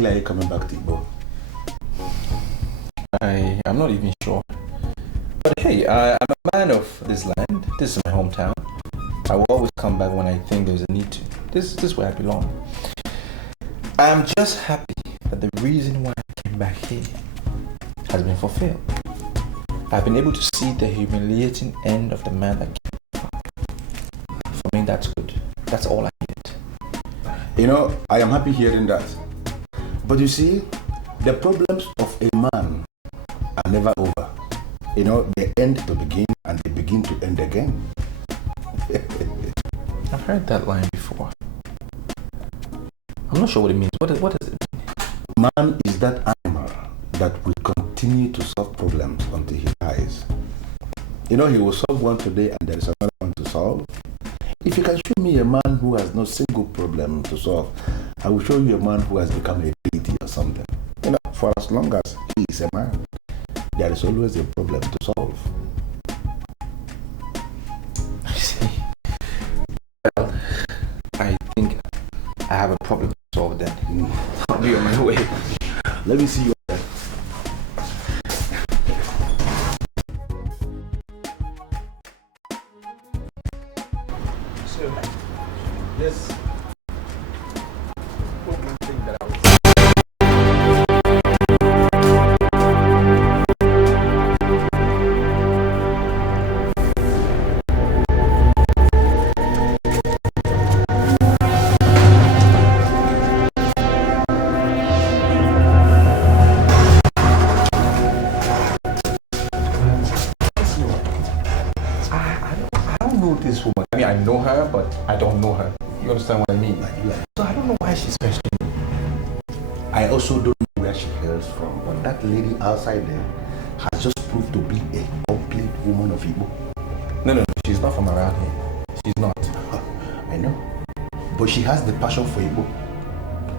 exactly are you coming back to Igbo? I'm not even sure. But hey, I'm a man of this land. This is my hometown. I will always come back when I think there's a need to. This is where I belong. I'm just happy that the reason why I came back here has been fulfilled. I've been able to see the humiliating end of the man that came back. For me, that's good. That's all I needed. You know, I am happy hearing that. But you see, the problems of a man are never over. You know, they end to begin and they begin to end again. I've heard that line before. I'm not sure what it means. What does it mean? Man is that animal that will continue to solve problems until he dies. You know, he will solve one today and there is another one to solve. If you can show me a man who has no single problem to solve, I will show you a man who has become a deity or something. You know, for as long as he is a man, there is always a problem to solve. I see. Well, I think I have a problem to solve then. I'll be on my way. Let me see you there. So, this problem thing that I was this woman. I mean, I know her, but I don't know her. You understand what I mean? So I don't know why she's questioning me. I also don't know where she hails from, but that lady outside there has just proved to be a complete woman of Igbo. No, she's not from around here. She's not. I know. But she has the passion for Igbo.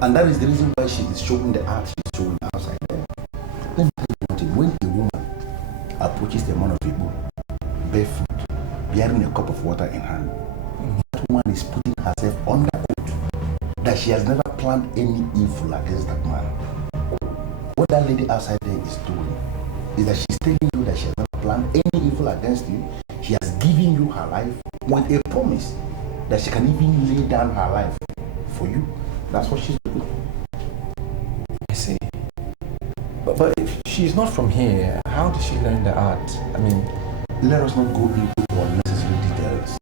And that is the reason why she is showing the art she's showing outside there. Let me tell you one thing. When a woman approaches the man of Igbo, barefoot, bearing a cup of water in hand, that woman is putting herself under oath that she has never planned any evil against that man. What that lady outside there is doing is that she's telling you that she has never planned any evil against you. She has given you her life with a promise that she can even lay down her life for you. That's what she's doing. I see. But if she's not from here, how did she learn the art? I mean, let us not go into unnecessary details.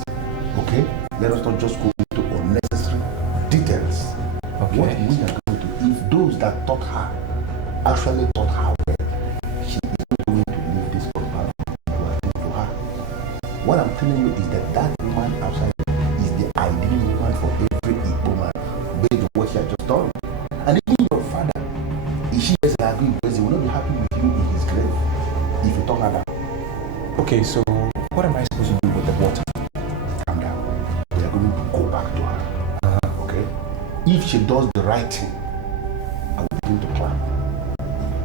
Okay? Let us not just go into unnecessary details. Okay. What we are going to, if those that taught her actually taught her well, she is not going to leave this compound to attend to her. What I'm telling you is that that woman outside is the ideal woman for every Igbo man, based on what she has just done. And even your father, if she has agreed, because he will not be happy with you in his grave if you turn her down. Okay, so what am I supposed to do with the water? Calm down. We are going to go back to her. Okay? If she does the right thing, I will begin to clap.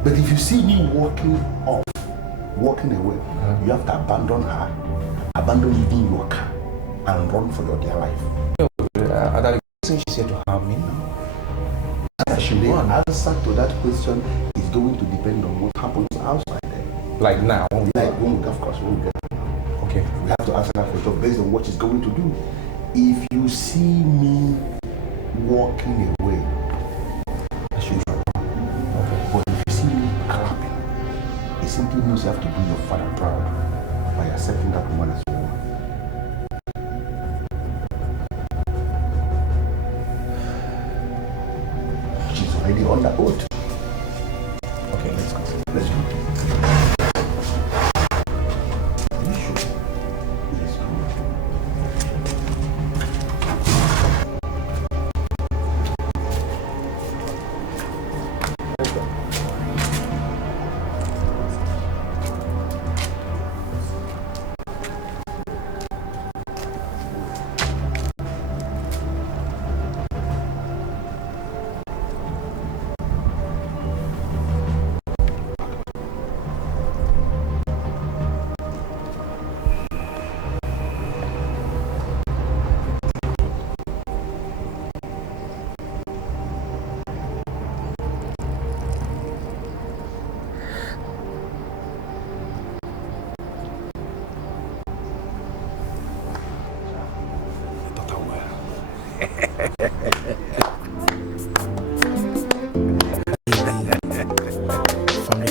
But if you see me walking off, walking away, you have to abandon her, abandon even your car, and run for your dear life. That question she said to harm me. Actually, the answer to that question is going to depend on what happens outside there. Like now? Of course, we'll get it. Okay, we have to answer that question based on what she's going to do. If you see me walking away, I should run. Okay. But if you see me clapping, it simply means you have to do your father proud by accepting that woman as your woman. She's already on the oath. Okay, let's go. Let's go.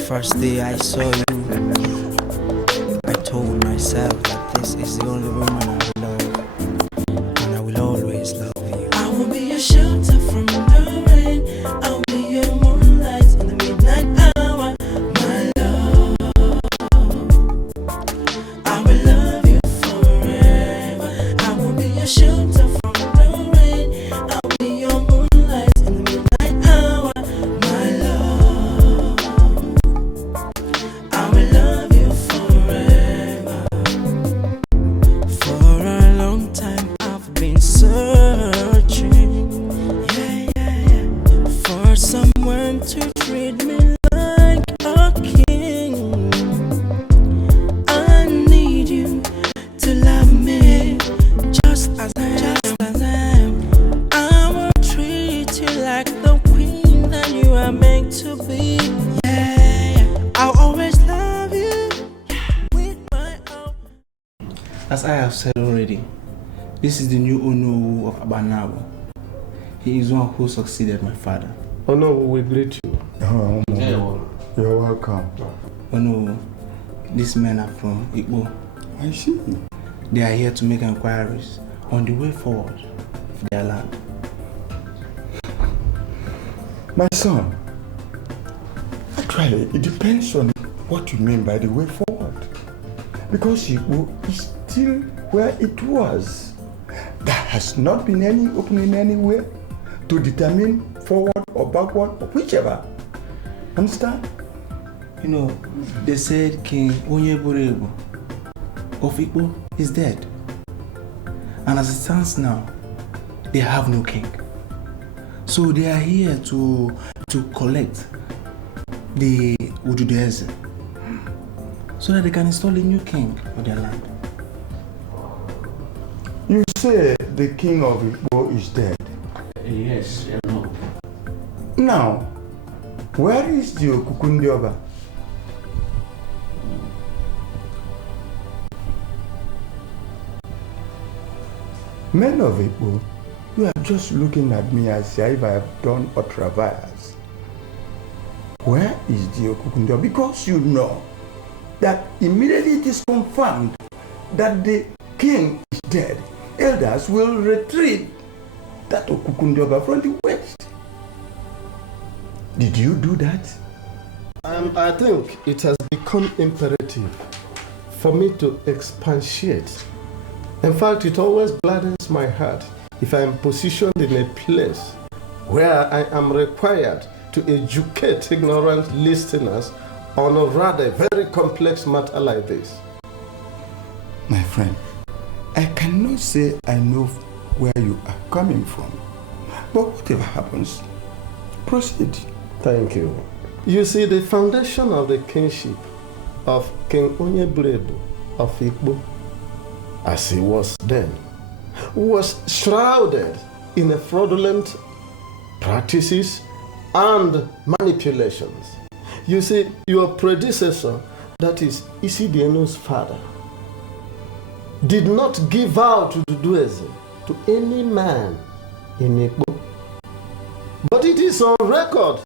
first day I saw you, I told myself that this is the only woman I will love, and I will always love you. I will be your shelter from the rain. I'll be your moonlight in the midnight hour, my love. I will love you forever. I will be your shelter from the rain. I'll be your moonlight in the midnight hour, my love. I will love you forever. For a long time I've been searching, for someone to treat me like a king. I need you to love me just as I am. I will treat you like the queen that you are meant to be. I'll always love you with my own. As I have said already, this is the new Ono of Abanabo. He is one who succeeded my father. Ono, we greet you. Oh, you're welcome. Ono, these men are from Igbo. I see. They are here to make inquiries on the way forward for their land. My son, actually, it depends on what you mean by the way forward. Because Igbo is still where it was. There has not been any opening anywhere to determine forward or backward or whichever. Understand? You know, they said King Onyeburebo of Igbo is dead. And as it stands now, they have no king. So they are here to collect the Ududeze so that they can install a new king for their land. You say the king of Igbo is dead. Yes, I know. Now, where is the Okukundioba? Men of Igbo, you are just looking at me as if I have done ultraviolence. Where is the Okukundioba? Because you know that immediately it is confirmed that the king is dead, elders will retrieve that Okukundioba from the west. Did you do that? I think it has become imperative for me to expatiate. In fact, it always gladdens my heart if I am positioned in a place where I am required to educate ignorant listeners on a rather very complex matter like this. My friend, I cannot say I know where you are coming from, but whatever happens, proceed. Thank you. You see, the foundation of the kingship of King Onyeburebo of Igbo, as he was then, was shrouded in a fraudulent practices and manipulations. You see, your predecessor, that is Isidieno's father, did not give out Ududueze to any man in Igbo. But it is on record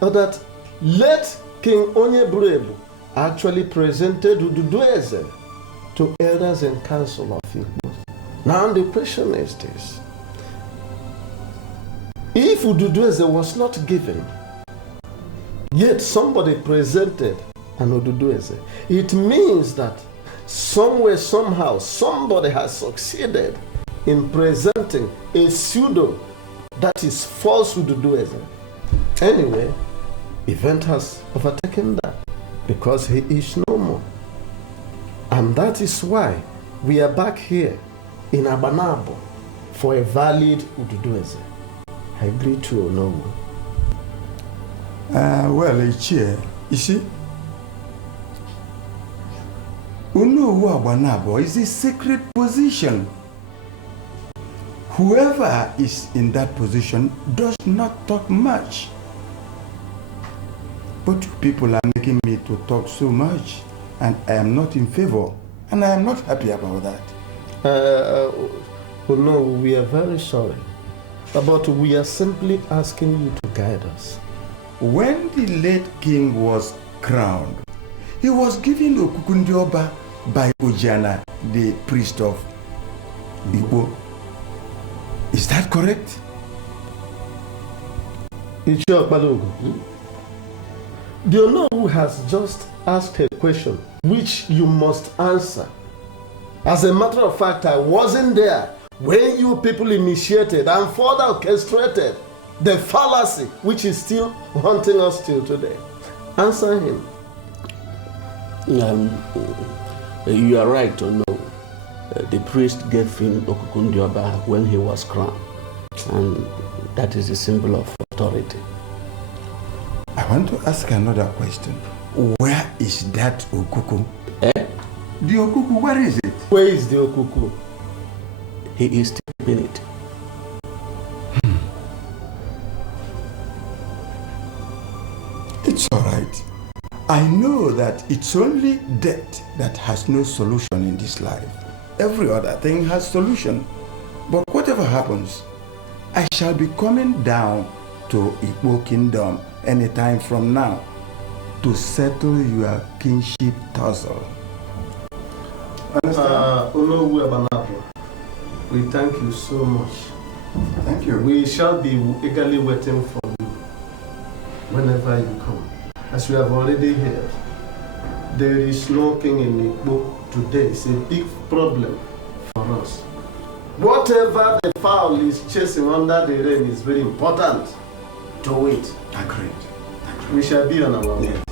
that late King Onyeburebo actually presented Ududueze to elders and council of Igbo. Now the question is this: if Ududueze was not given, yet somebody presented an Ududueze, it means that somewhere, somehow, somebody has succeeded in presenting a pseudo that is false Ududueze. Anyway, event has overtaken that because he is no more. And that is why we are back here in Abanabo for a valid Ududueze. I agree to or no? Well, Ichie, you see, Unowu Abanabo is a sacred position. Whoever is in that position does not talk much. But you people are making me to talk so much, and I am not in favor, and I am not happy about that. No, we are very sorry, but we are simply asking you to guide us. When the late king was crowned, he was given Okukundioba by Ojana, the priest of Igbo. Is that correct? Ichio Balogo. Do you know who has just asked a question which you must answer? As a matter of fact, I wasn't there when you people initiated and further orchestrated the fallacy which is still haunting us till today. Answer him. You are right to know. The priest gave him Okukundioba when he was crowned, and that is a symbol of authority. I want to ask another question. Where is that Okuku? Eh? The Okuku, where is it? Where is the Okuku? He is keeping it. It's all right. I know that it's only death that has no solution in this life. Every other thing has solution. But whatever happens, I shall be coming down to Igbo Kingdom anytime from now to settle your kinship tussle. Understand? We thank you so much. Thank you. We shall be eagerly waiting for you whenever you come. As we have already heard, there is no king in Igbo today. It's a big problem for us. Whatever the fowl is chasing under the rain is very important to it. Agreed. We shall be on our way. Yes.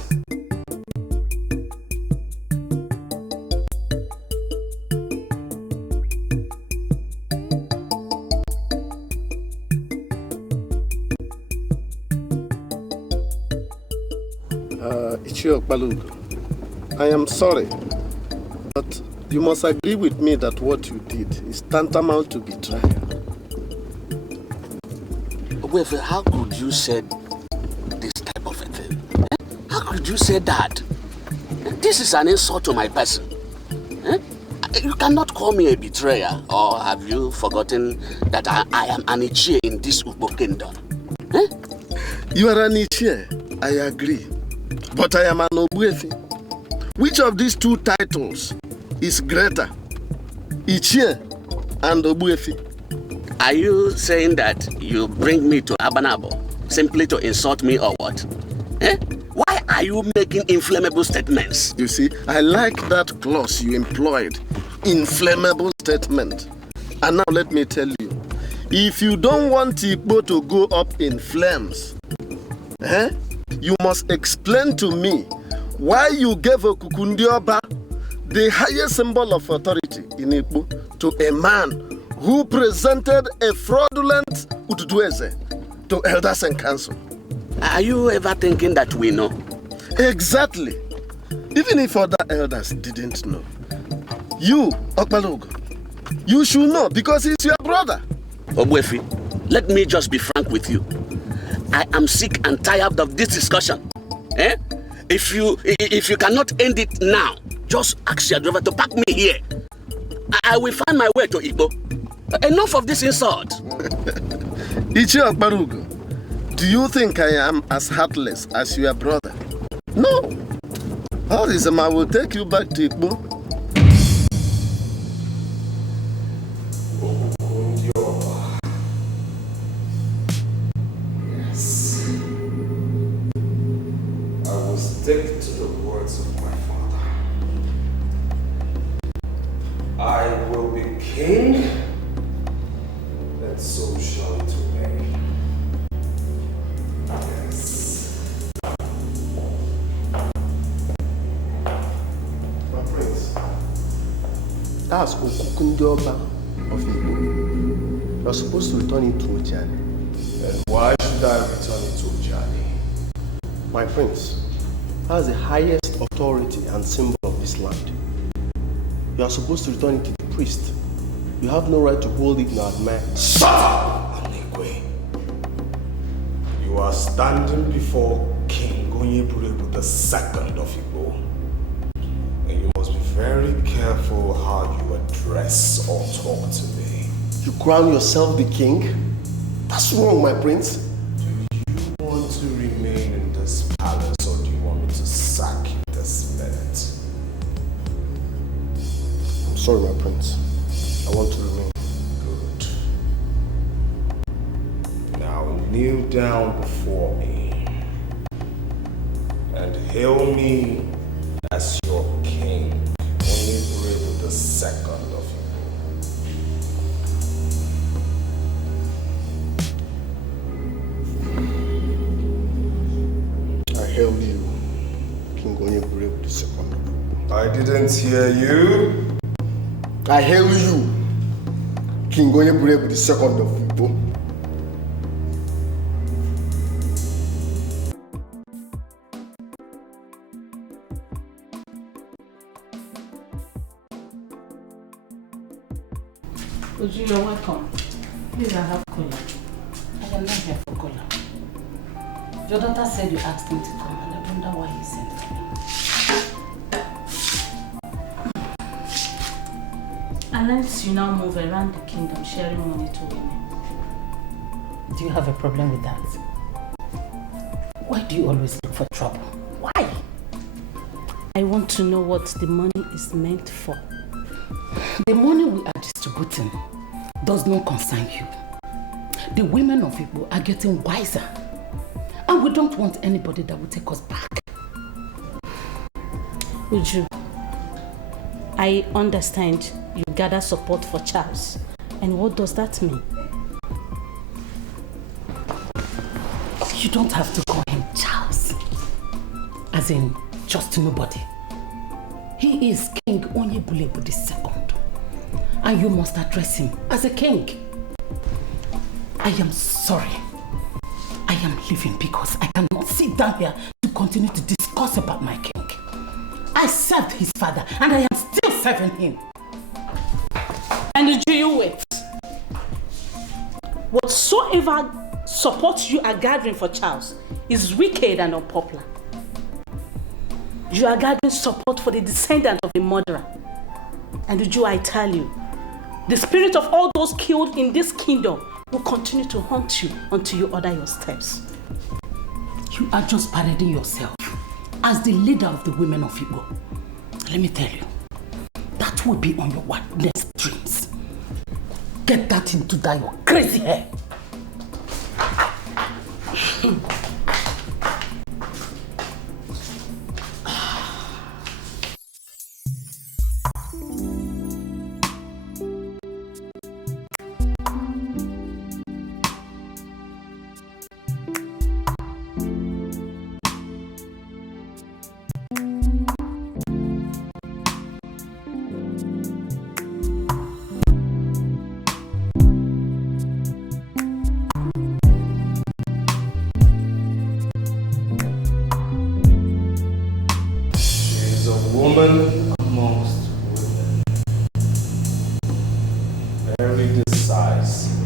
I am sorry, but you must agree with me that what you did is tantamount to betrayal. Well, how could you say this type of a thing? How could you say that? This is an insult to my person. You cannot call me a betrayer, or have you forgotten that I am an Ichie in this Ugbo kingdom? You are an Ichie, I agree. But I am an Ogbuefi. Which of these two titles is greater? Ichie and Ogbuefi. Are you saying that you bring me to Abanabo simply to insult me or what? Why are you making inflammable statements? You see, I like that clause you employed. Inflammable statement. And now let me tell you, if you don't want Igbo to go up in flames, you must explain to me why you gave Okukundioba, the highest symbol of authority in Igbo, to a man who presented a fraudulent Ududueze to elders and council. Are you ever thinking that we know? Exactly. Even if other elders didn't know. You, Okbalogo, you should know because he's your brother. Ogbuefi, let me just be frank with you. I am sick and tired of this discussion. If you cannot end it now, just ask your driver to park me here. I will find my way to Igbo. Enough of this insult. Ichi Okbarugo, do you think I am as heartless as your brother? No. All this I will take you back to Igbo. Stick to the words of my father. I will be king, and so shall it remain. Yes. My prince, that's Okukundioba of Igbo. You're supposed to return it to Ojani. And why should I return it to Ojani? My prince, that's the highest authority and symbol of this land. You are supposed to return it to the priest. You have no right to hold it in our admire. Stop! Anikwe. You are standing before King Onyeburebu II of Igbo. And you must be very careful how you address or talk to me. You crown yourself the king? That's wrong, my prince. Do you want to remain in this palace or do you want me to sack sorry, my prince. I want to remain. Good. Now kneel down before me and hail me as your king, Onyeburebu the second of I hail you, King Onyeburebu the second of Igbo. I didn't hear you. I hail you, King Onyeburebu the second of Igbo. Uju, you're welcome. Please, I have cola. I am not here for cola. Your daughter said you asked me to come, and I wonder why he sent me. Unless you now move around the kingdom sharing money to women. Do you have a problem with that? Why do you always look for trouble? Why? I want to know what the money is meant for. The money we are distributing does not concern you. The women of Igbo are getting wiser, and we don't want anybody that will take us back. Uju, I understand you gather support for Charles. And what does that mean? You don't have to call him Charles. As in, just nobody. He is King Onyeburebu II. And you must address him as a king. I am sorry. I am leaving because I cannot sit down here to continue to discuss about my king. I served his father and I am still serving him. And do you wait? Whatsoever support you are gathering for Charles is wicked and unpopular. You are gathering support for the descendant of a murderer. And do I tell you, the spirit of all those killed in this kingdom will continue to haunt you until you order your steps. You are just parading yourself as the leader of the women of Igbo. Let me tell you, that will be on your wildest dreams. Get that into that your crazy hair. Woman amongst women, very decisive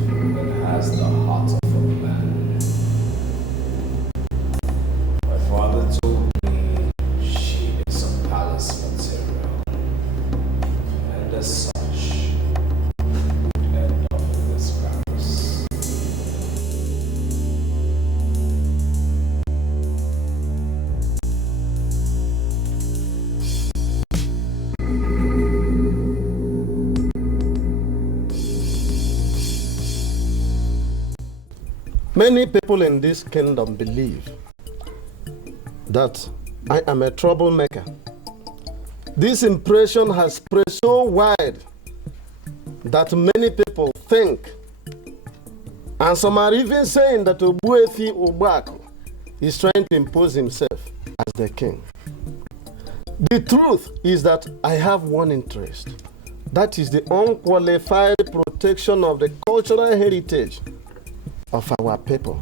and has the heart of a man. My father told me she is a palace material, and as such, end up in this palace. Many people in this kingdom believe that I am a troublemaker. This impression has spread so wide that many people think, and some are even saying that Ogbuefi Ogbuaku is trying to impose himself as the king. The truth is that I have one interest. That is the unqualified protection of the cultural heritage of our people.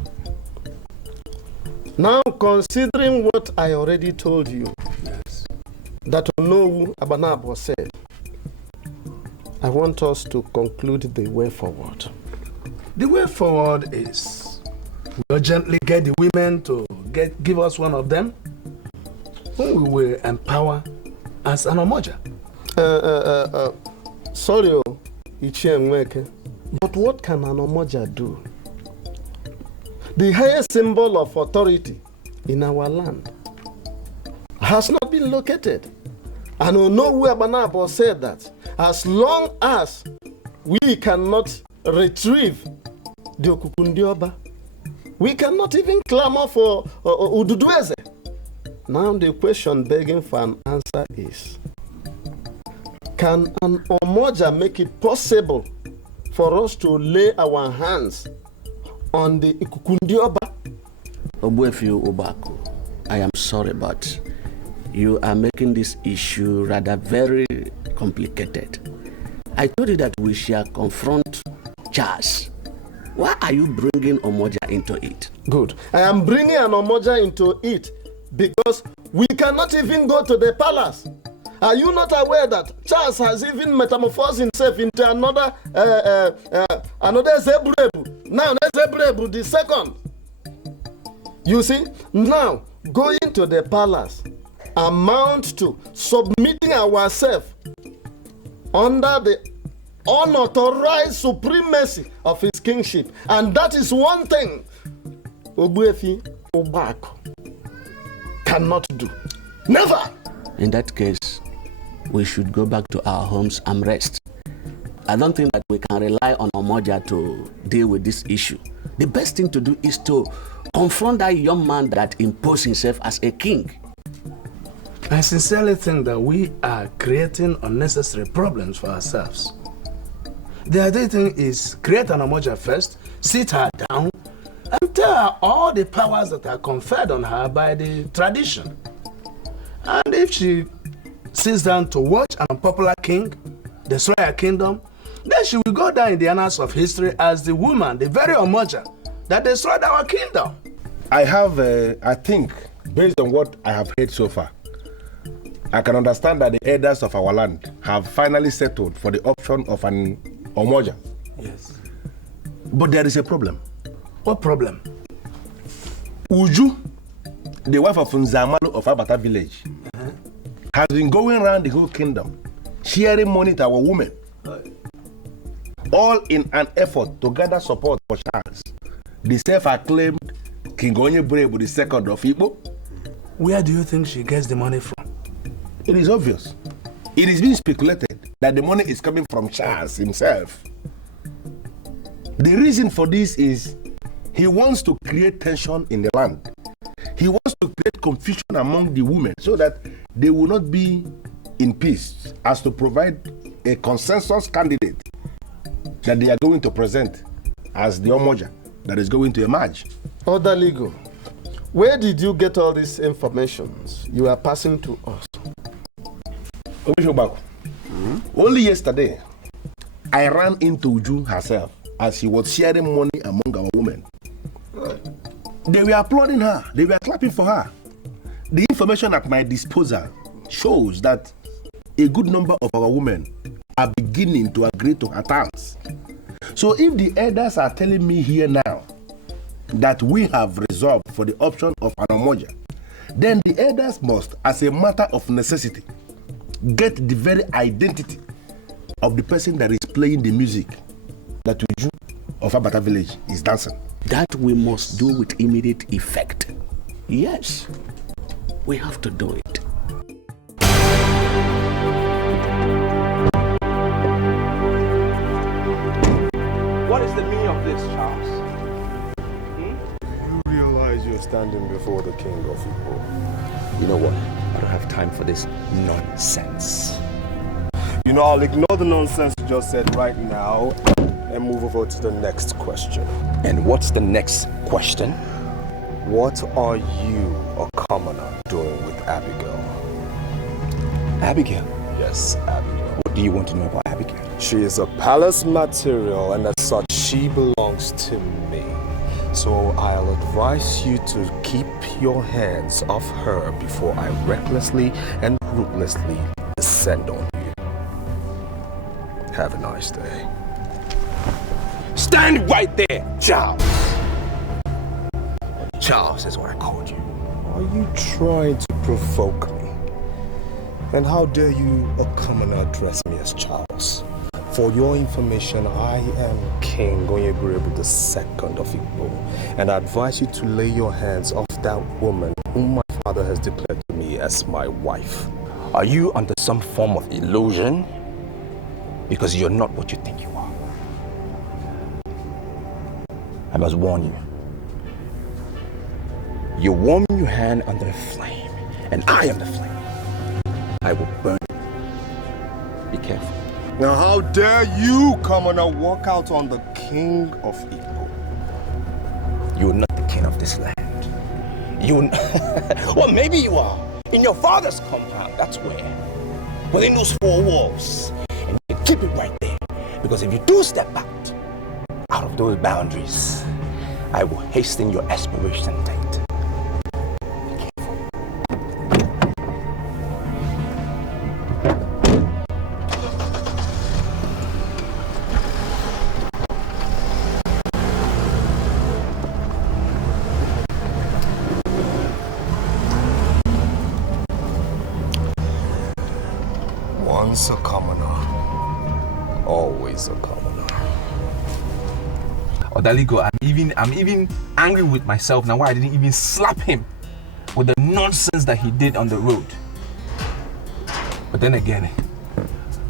Now, considering what I already told you, yes, that Onowu Abanabo said, I want us to conclude the way forward. The way forward is we urgently get the women to give us one of them, whom we will empower as an Omoja. Sorry, Ichienweke, but what can an Omoja do? The highest symbol of authority in our land has not been located. And Onowu Abanabo said that as long as we cannot retrieve the Okukundioba, we cannot even clamor for Ududueze. Now the question begging for an answer is, can an Omoja make it possible for us to lay our hands on the Okukundioba? Obuefi Obaku, I am sorry, but you are making this issue rather very complicated. I told you that we shall confront Charles. Why are you bringing Omoja into it? Good. I am bringing an Omoja into it because we cannot even go to the palace. Are you not aware that Charles has even metamorphosed himself into another Zebrebu? Now Zebrebu the second. You see, now going to the palace amount to submitting ourselves under the unauthorized supremacy of his kingship. And that is one thing Obuefi Obako cannot do. Never! In that case, we should go back to our homes and rest. I don't think that we can rely on Omoja to deal with this issue. The best thing to do is to confront that young man that imposed himself as a king. I sincerely think that we are creating unnecessary problems for ourselves. The idea thing is create an Omoja first, sit her down, and tell her all the powers that are conferred on her by the tradition. And if she sits down to watch an unpopular king destroy her kingdom, then she will go down in the annals of history as the woman, the very Omoja, that destroyed our kingdom. I think, based on what I have heard so far, I can understand that the elders of our land have finally settled for the option of an Omoja. Yes. But there is a problem. What problem? Uju, the wife of Nzamalu of Abata village, has been going around the whole kingdom, sharing money to our women, all in an effort to gather support for Charles, the self-acclaimed King Onyeburebu II of Igbo. Where do you think she gets the money from? It is obvious. It is being speculated that the money is coming from Charles himself. The reason for this is he wants to create tension in the land. He wants to create confusion among the women so that they will not be in peace, as to provide a consensus candidate that they are going to present as the Omoja that is going to emerge. Odaligo, where did you get all these informations you are passing to us? Only yesterday, I ran into Uju herself as she was sharing money among our women. They were applauding her. They were clapping for her. The information at my disposal shows that a good number of our women are beginning to agree to her terms. So if the elders are telling me here now that we have resolved for the option of an Omoja, then the elders must, as a matter of necessity, get the very identity of the person that is playing the music that Uju of Abata village is dancing. That we must do with immediate effect. Yes, we have to do it. What is the meaning of this, Charles? You realize you're standing before the king of Igbo. You know what? I don't have time for this nonsense. You know, I'll ignore the nonsense you just said right now and move over to the next question. And what's the next question? What are you, a commoner, doing with Abigail? Abigail? Yes, Abigail. What do you want to know about Abigail? She is a palace material, and as such, she belongs to me. So I'll advise you to keep your hands off her before I recklessly and ruthlessly descend on you. Have a nice day. Stand right there, Charles! Charles is what I called you. Are you trying to provoke me? And how dare you, a commoner, address me as Charles? For your information, I am King Onyeburebu II of Igbo, and I advise you to lay your hands off that woman whom my father has declared to me as my wife. Are you under some form of illusion? Because you're not what you think you are. I must warn you. You warm your hand under the flame, and I am the flame. I will burn you. Be careful. Now how dare you come on and walk out on the king of Igbo? You're not the king of this land. Well, maybe you are. In your father's compound, that's where. Within those four walls. And you can keep it right there. Because if you do step out of those boundaries, I will hasten your expiration date. Once a commoner, always a commoner. Odaligo, I'm even angry with myself now why I didn't even slap him with the nonsense that he did on the road. But then again,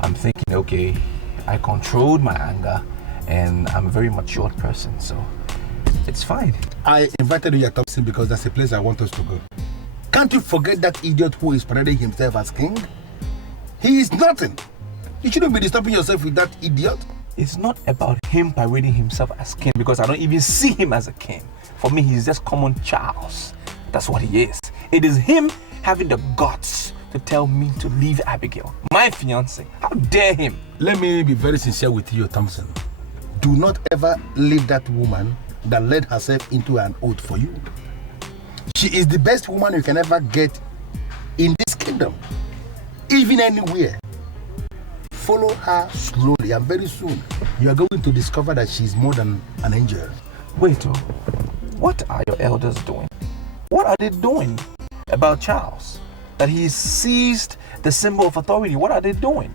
I'm thinking, okay, I controlled my anger and I'm a very matured person, so it's fine. I invited you, Thompson, because that's a place I want us to go. Can't you forget that idiot who is parading himself as king? He is nothing. You shouldn't be disturbing yourself with that idiot. It's not about him parading himself as king because I don't even see him as a king. For me, he's just common Charles. That's what he is. It is him having the guts to tell me to leave Abigail, my fiancée. How dare him? Let me be very sincere with you, Thompson. Do not ever leave that woman that led herself into an oath for you. She is the best woman you can ever get in this kingdom. Even anywhere. Follow her slowly and very soon you are going to discover that she is more than an angel. Wait, what are your elders doing? What are they doing about Charles? That he seized the symbol of authority. What are they doing?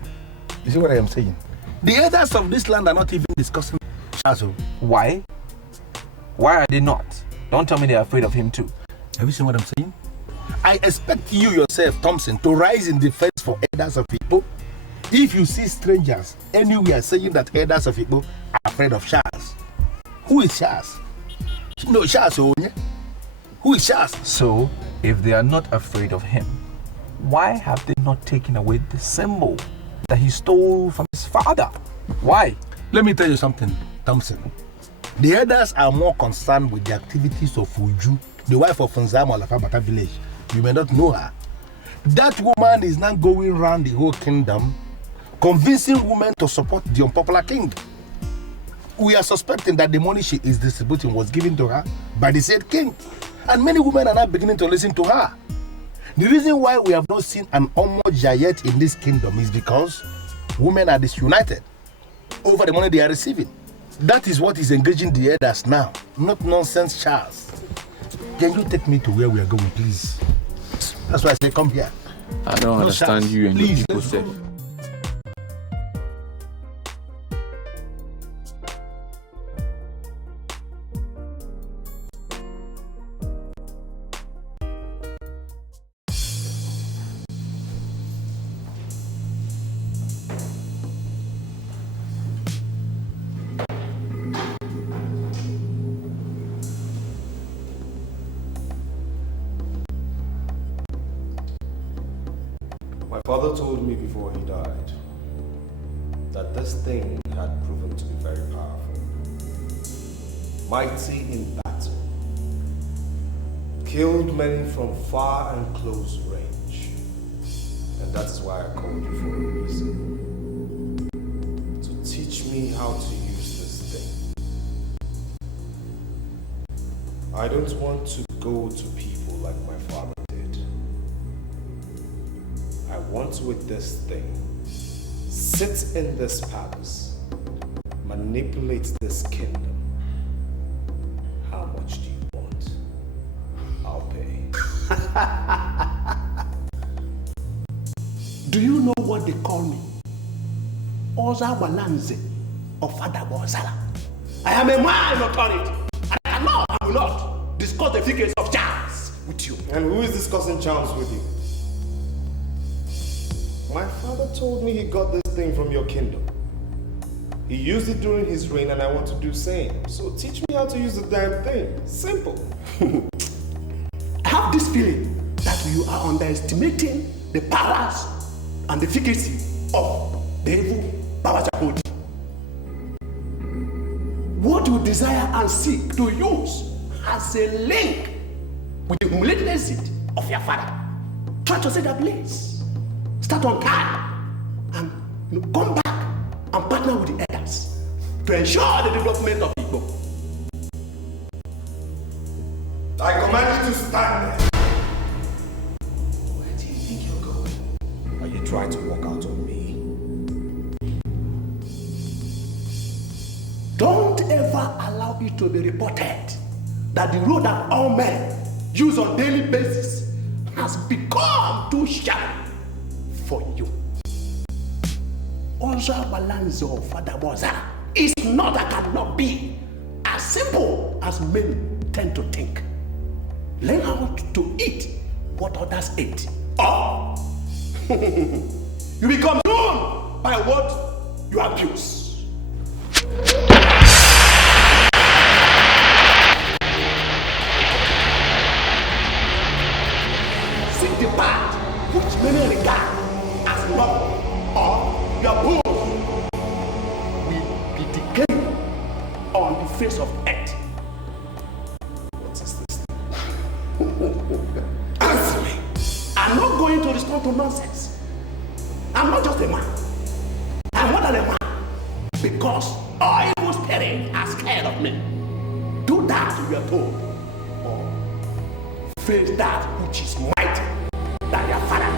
You see what I am saying? The elders of this land are not even discussing Charles. Why? Why are they not? Don't tell me they're afraid of him too. Have you seen what I'm saying? I expect you yourself, Thompson, to rise in defense for elders of people. If you see strangers anywhere saying that elders of people are afraid of Charles, who is Charles? No, Charles. Who is Charles? So, if they are not afraid of him, why have they not taken away the symbol that he stole from his father? Why? Let me tell you something, Thompson. The elders are more concerned with the activities of Uju, the wife of Nzamo Alafabata village. You may not know her. That woman is now going around the whole kingdom, convincing women to support the unpopular king. We are suspecting that the money she is distributing was given to her by the said king. And many women are now beginning to listen to her. The reason why we have not seen an Omoja yet in this kingdom is because women are disunited over the money they are receiving. That is what is engaging the elders now, not nonsense Charles. Can you take me to where we are going, please? That's why I say come here. I don't understand Charles. You and please, your people say. My father told me before he died that this thing had proven to be very powerful, mighty in battle, killed many from far and close range, and that is why I called you for a reason, to teach me how to use this thing. I don't want to go to people like my father did. I want with this thing, sit in this palace, manipulate this kingdom. How much do you want? I'll pay. Do you know what they call me? Oza Walanze of Father Bozala. I am a man of authority. And I will not discuss the figures of Charles with you. And who is discussing Charles with you? My father told me he got this thing from your kingdom. He used it during his reign and I want to do the same. So teach me how to use the damn thing. Simple. I have this feeling that you are underestimating the powers and the efficacy of the evil powers of God. What you desire and seek to use as a link with the humiliating exit of your father. Try to set that place. Start on time and come back and partner with the elders to ensure the development of people. I command you to stand there. Where do you think you're going? Are you trying to walk out on me? Don't ever allow it to be reported that the road that all men use on daily basis has become too sharp for you. Oza Balanzo Fadaboza is not and cannot be as simple as men tend to think. Learn how to eat what others eat. Or you become known by what you abuse. Seek the path which many regard as noble, or your bones will be decaying on the face of earth. What is this? Answer me. I'm not going to respond to nonsense. I'm not just a man. I'm more than a man. Because all evil spirits are scared of me. Do that you are told. Or face that which is mighty than your father.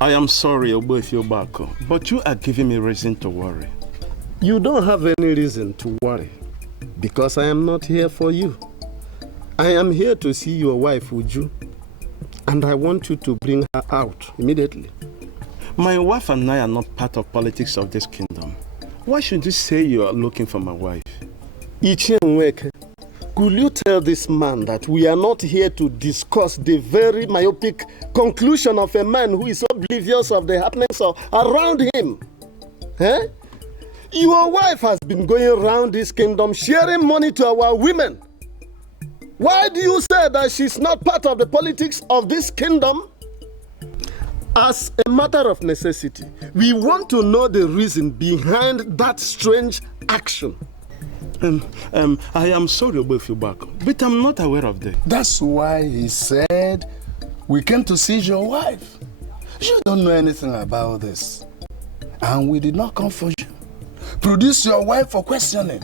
I am sorry, Oboefiobako, but you are giving me reason to worry. You don't have any reason to worry, because I am not here for you. I am here to see your wife, Uju, and I want you to bring her out immediately. My wife and I are not part of politics of this kingdom. Why should you say you are looking for my wife? Ichienweke, could you tell this man that we are not here to discuss the very myopic conclusion of a man who is oblivious of the happenings around him? Eh? Your wife has been going around this kingdom sharing money to our women. Why do you say that she's not part of the politics of this kingdom? As a matter of necessity, we want to know the reason behind that strange action. I am sorry about you back, but I'm not aware of that. That's why he said we came to see your wife. You don't know anything about this. And we did not come for you. Produce your wife for questioning.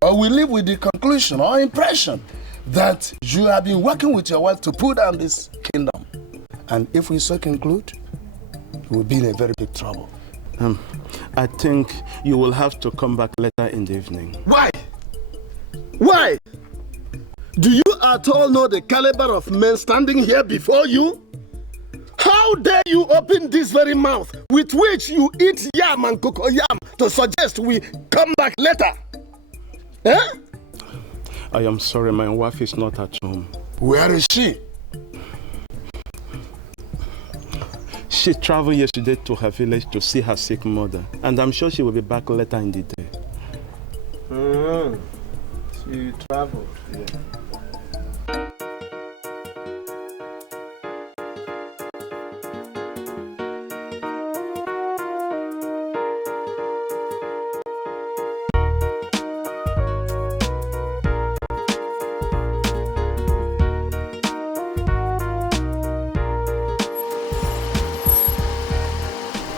Or we leave with the conclusion or impression that you have been working with your wife to pull down this kingdom. And if we so conclude, we'll be in a very big trouble. I think you will have to come back later in the evening. Why? Why? Do you at all know the caliber of men standing here before you? How dare you open this very mouth with which you eat yam and cocoa yam to suggest we come back later? Eh? I am sorry, my wife is not at home. Where is she? She traveled yesterday to her village to see her sick mother, and I'm sure she will be back later in the day. She traveled, yeah.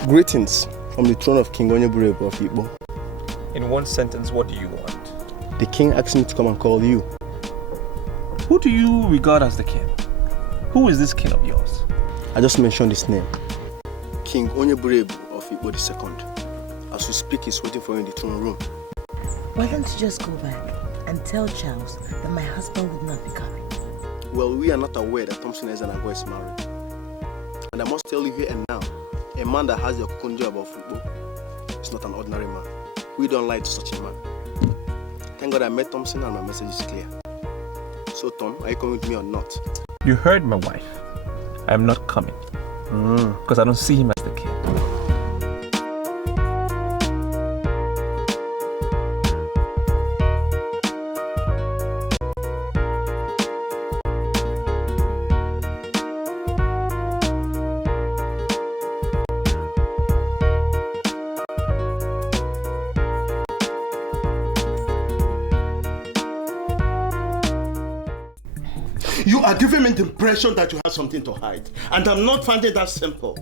Greetings from the throne of King Onyeburebu of Igbo. In one sentence, what do you want? The king asked me to come and call you. Who do you regard as the king? Who is this king of yours? I just mentioned his name. King Onyeburebu of of Igbo II. As we speak, he's waiting for you in the throne room. Why don't you just go back and tell Charles that my husband would not be coming? Well, we are not aware that Thompson Ezenago is married. And I must tell you here and now, a man that has the conjure about football is not an ordinary man. We don't lie to such a man. Thank God I met Thompson and my message is clear. So Tom, are you coming with me or not? You heard my wife. I'm not coming. Because I don't see him as the king. You are giving me the impression that you have something to hide, and I'm not finding that simple.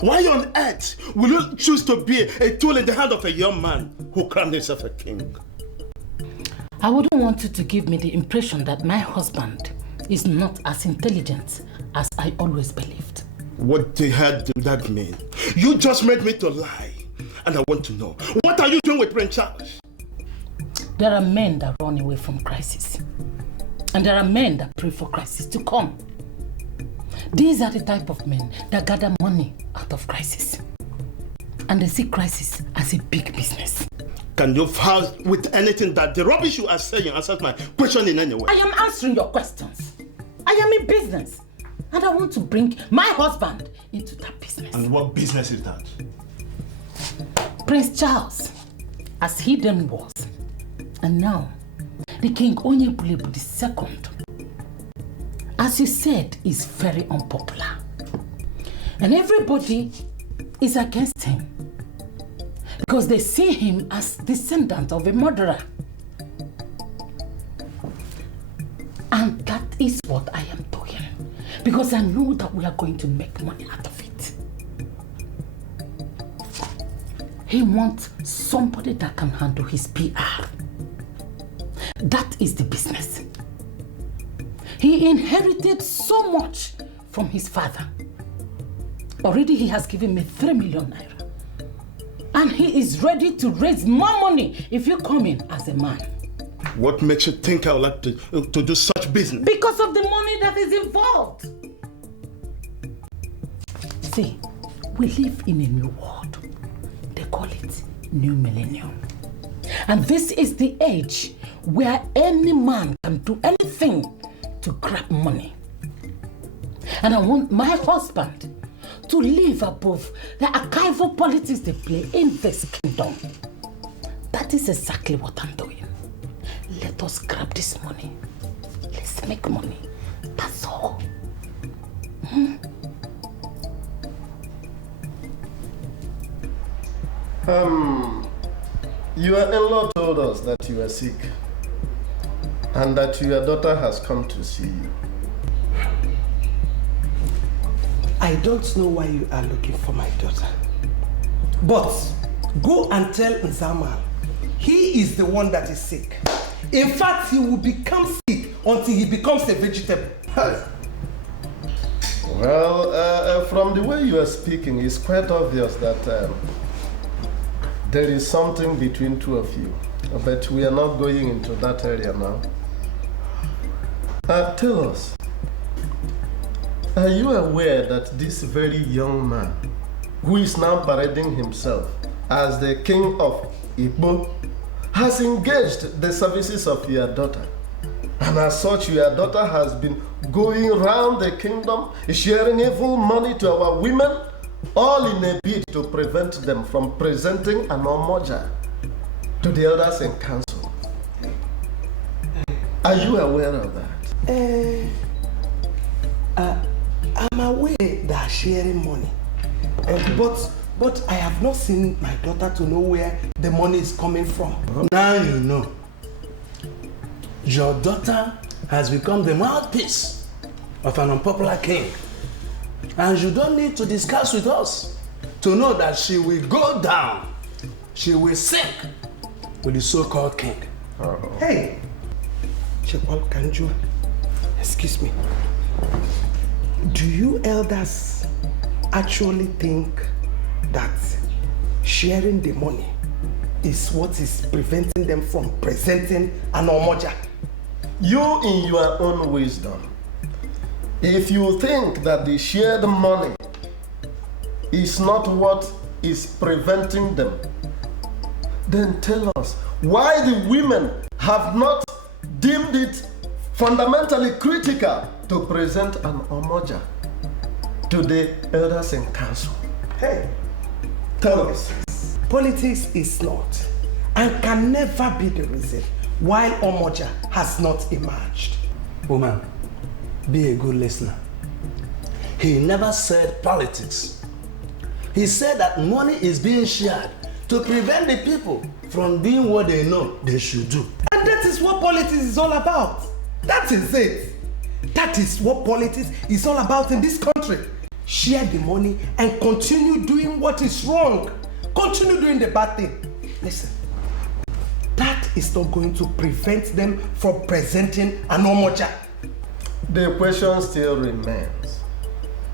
Why on earth will you choose to be a tool in the hand of a young man who crowned himself a king? I wouldn't want you to give me the impression that my husband is not as intelligent as I always believed. What the hell did that mean? You just made me to lie, and I want to know, what are you doing with Prince Charles? There are men that run away from crisis. And there are men that pray for crisis to come. These are the type of men that gather money out of crisis. And they see crisis as a big business. Can you vouch with anything that the rubbish you are saying answers my question in any way? I am answering your questions. I am in business. And I want to bring my husband into that business. And what business is that? Prince Charles, as he then was, and now, the King Onyebulebu II, as you said, is very unpopular. And everybody is against him because they see him as descendant of a murderer. And that is what I am doing because I know that we are going to make money out of it. He wants somebody that can handle his PR. That is the business. He inherited so much from his father. Already he has given me 3 million naira. And he is ready to raise more money if you come in as a man. What makes you think I would like to do such business? Because of the money that is involved. See, we live in a new world. They call it New Millennium. And this is the age where any man can do anything to grab money. And I want my husband to live above the archival politics they play in this kingdom. That is exactly what I'm doing. Let us grab this money. Let's make money. That's all. Your in-law told us that you are sick and that your daughter has come to see you. I don't know why you are looking for my daughter. But go and tell Nzamal he is the one that is sick. In fact, he will become sick until he becomes a vegetable. Well, from the way you are speaking, it's quite obvious that there is something between two of you. But we are not going into that area now. Tell us, are you aware that this very young man, who is now parading himself as the king of Igbo, has engaged the services of your daughter? And as such, your daughter has been going around the kingdom, sharing evil money to our women, all in a bid to prevent them from presenting an omoja to the others in council. Are you aware of that? I'm aware they are sharing money, but I have not seen my daughter to know where the money is coming from. Now you know. Your daughter has become the mouthpiece of an unpopular king. And you don't need to discuss with us to know that she will go down. She will sink with the so-called king. Hey, Shekwal Kanju, excuse me. Do you elders actually think that sharing the money is what is preventing them from presenting an omoja. You, in your own wisdom, if you think that the shared money is not what is preventing them, then tell us why the women have not deemed it fundamentally critical to present an omoja to the elders in council. Hey, tell us. Politics is not and can never be the reason why omoja has not emerged. Woman, be a good listener. He never said politics. He said that money is being shared to prevent the people from doing what they know they should do. And that is what politics is all about. That is it. That is what politics is all about in this country. Share the money and continue doing what is wrong. Continue doing the bad thing. Listen, that is not going to prevent them from presenting an omoja. The question still remains.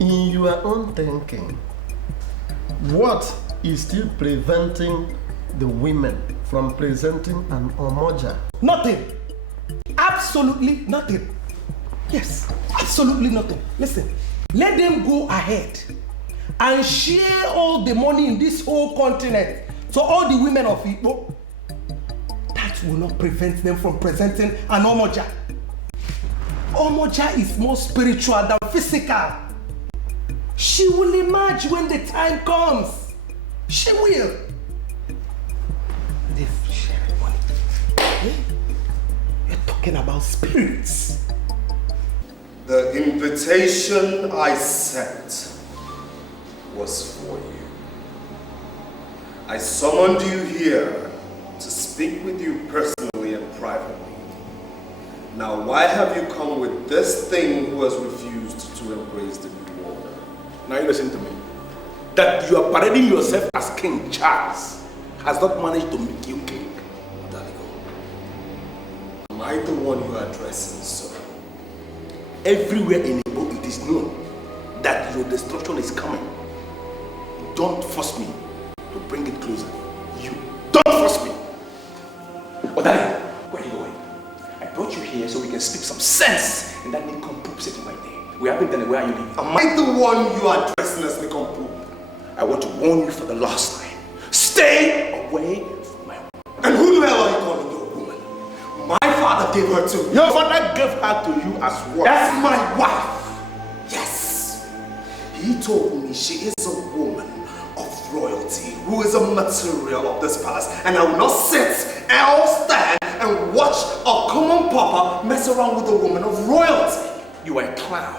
In your own thinking, what is still preventing the women from presenting an omoja? Nothing. Absolutely nothing. Yes, absolutely nothing. Listen, let them go ahead and share all the money in this whole continent to all the women of Igbo. That will not prevent them from presenting an omoja. Omoja is more spiritual than physical. She will emerge when the time comes. She will. They've shared money. Yeah. We're talking about spirits. The invitation I sent was for you. I summoned you here to speak with you personally and privately. Now, why have you come with this thing who has refused to embrace the new order? Now you listen to me. That you are parading yourself as King Charles has not managed to make you king. Am I the one you are addressing, sir? Everywhere in Igbo it is known that your destruction is coming. Don't force me to bring it closer. You don't force me. Odari, where are you going? I brought you here so we can speak some sense in that nincompoop sitting right there. We haven't done it. Where are you living? Am I the one you are addressing as nincompoop? I want to warn you for the last time. Stay away from my woman. And who the hell are you calling your woman? My father gave her to me. Your father gave her to you as what? That's my wife. Yes. He told me she is a woman of royalty who is a material of this palace. And I will not sit or stand and watch a common papa mess around with a woman of royalty. You are a clown.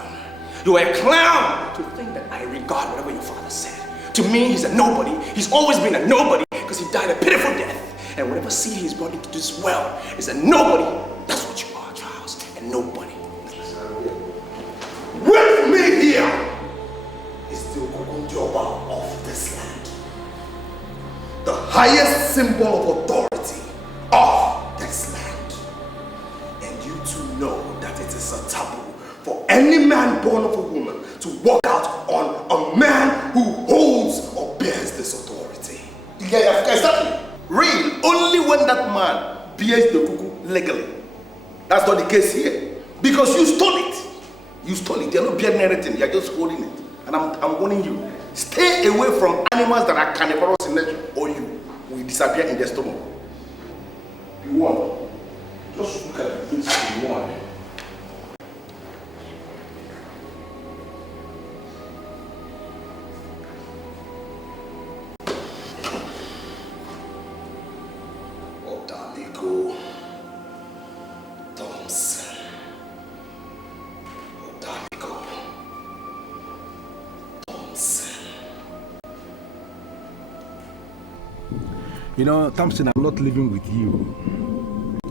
You are a clown to think that I regard whatever your father said. To me, he's a nobody. He's always been a nobody because he died a pitiful death. And whatever seed he's brought into this world is a nobody. That's what you are, Charles. A nobody. With me here is the Okokunjoba of this land. The highest symbol of authority of this land. And you two know that it is a taboo for any man born of a woman to walk out on a man who holds or bears this authority. Yeah, exactly. Real, only when that man bears the cuckoo legally. That's not the case here. Because you stole it. You stole it. You're not bearing anything. You're just holding it. And I'm warning you. Stay away from animals that are carnivorous in nature, or you will disappear in their stomach. You want? Just look at the things you want. You know, Thompson, I'm not living with you.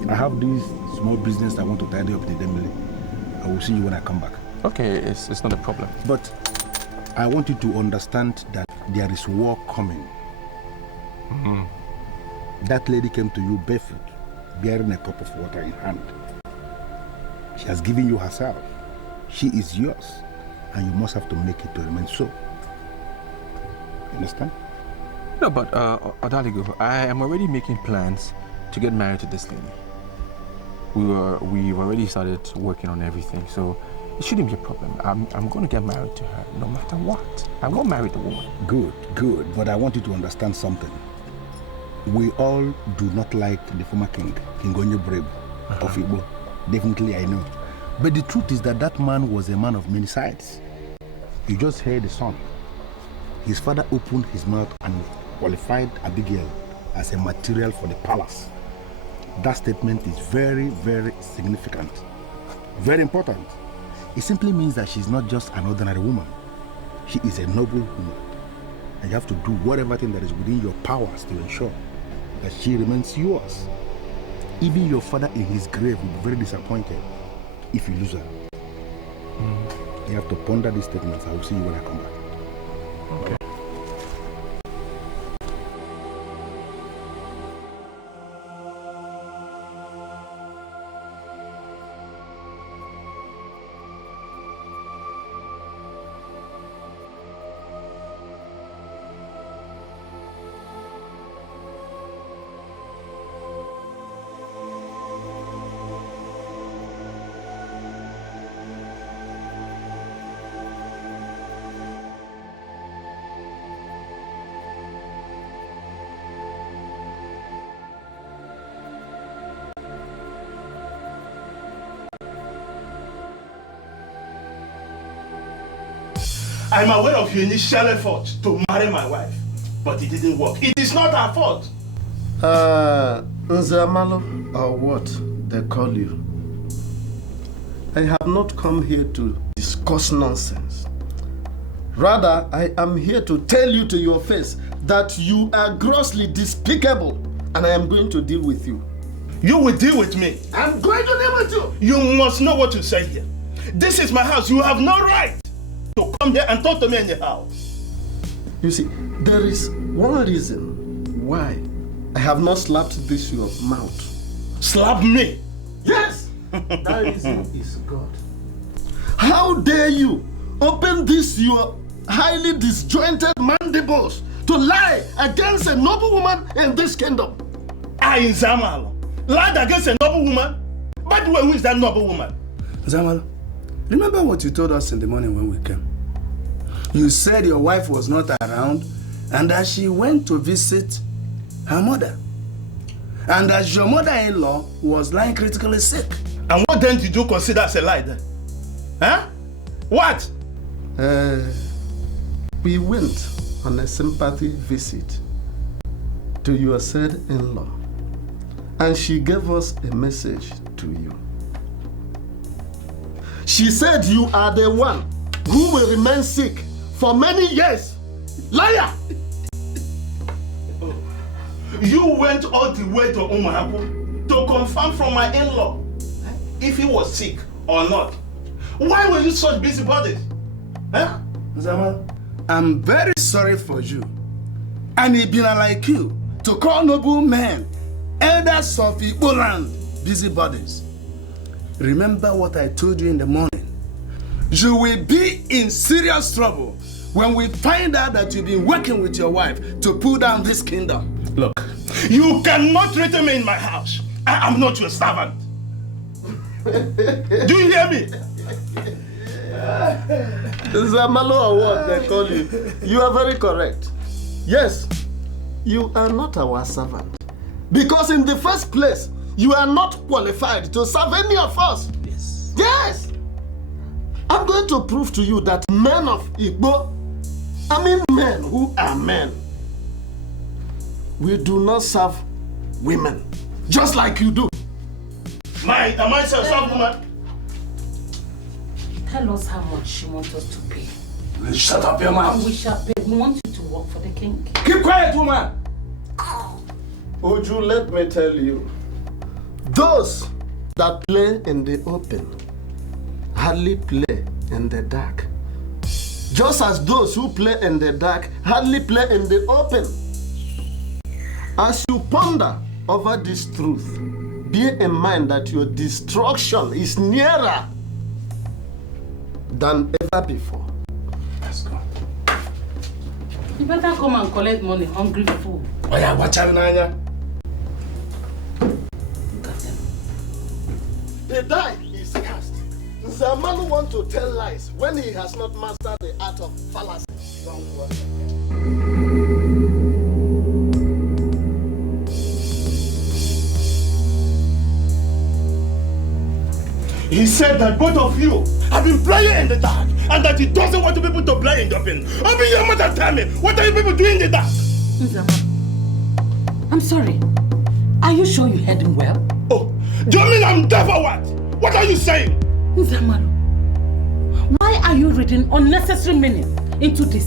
I have this small business I want to tidy up in the Dembele. I will see you when I come back. Okay, it's not a problem. But I want you to understand that there is war coming. That lady came to you barefoot, bearing a cup of water in hand. She has given you herself. She is yours, and you must have to make it to remain so. Understand? No, but Odaligo, I am already making plans to get married to this lady. We've already started working on everything, so it shouldn't be a problem. I'm going to get married to her no matter what. I'm going to marry the woman. Good. But I want you to understand something. We all do not like the former king, King Onye Burebu of Igbo. Definitely, I know. But the truth is that man was a man of many sides. You just heard the song. His father opened his mouth and qualified Abigail as a material for the palace. That statement is very, very significant. Very important. It simply means that she's not just an ordinary woman. She is a noble woman. And you have to do whatever thing that is within your powers to ensure that she remains yours. Even your father in his grave will be very disappointed if you lose her. You have to ponder these statements. I will see you when I come back. Okay. I'm aware of your initial effort to marry my wife, but it didn't work. It is not our fault. Nzamalo, or what they call you. I have not come here to discuss nonsense. Rather, I am here to tell you to your face that you are grossly despicable, and I am going to deal with you. You will deal with me. I'm going to deal with you. You must know what to say here. This is my house. You have no right to come here and talk to me in your house. You see, there is one reason why I have not slapped this your mouth. Slap me? Yes! That reason is God. How dare you open this your highly disjointed mandibles to lie against a noble woman in this kingdom? I, Nzamalo, lied against a noble woman? By the way, who is that noble woman? Nzamalo, remember what you told us in the morning when we came? You said your wife was not around and that she went to visit her mother. And that your mother-in-law was lying critically sick. And what then did you consider as a lie then? Huh? What? We went on a sympathy visit to your said in-law, and she gave us a message to you. She said you are the one who will remain sick for many years. Liar! You went all the way to Umuapu to confirm from my in-law if he was sick or not. Why were you such busybodies? Huh? Nzamalo, I'm very sorry for you. And it been like you to call noble men, elders of Igbo land, busybodies. Remember what I told you in the morning. You will be in serious trouble when we find out that you've been working with your wife to pull down this kingdom. Look, you cannot threaten me in my house. I am not your servant. Do you hear me? Nzamalo, or what they call you. You are very correct. Yes, you are not our servant. Because in the first place, you are not qualified to serve any of us. Yes. Yes! I'm going to prove to you that men of Igbo, men who are men, we do not serve women, just like you do. Am I serve woman? Tell us how much you want us to pay. Shut up your mouth. And we shall pay. We want you to work for the king. Keep quiet, woman. Uju, let me tell you, those that play in the open hardly play in the dark. Just as those who play in the dark hardly play in the open. As you ponder over this truth, bear in mind that your destruction is nearer than ever before. Let's go. You better come and collect money, hungry fool. Oh yeah, watch out, Nanya. Look at them. The Dike is cast. Nzamalu wants to tell lies when he has not mastered the art of fallacy. He said that both of you have been playing in the dark and that he doesn't want people to play in the open. Open your mouth and tell me, what are you people doing in the dark? Nzamalu, I'm sorry. Are you sure you heard him well? Oh, do you mean I'm deaf or what? What are you saying? Nzamalu, why are you reading unnecessary meaning into this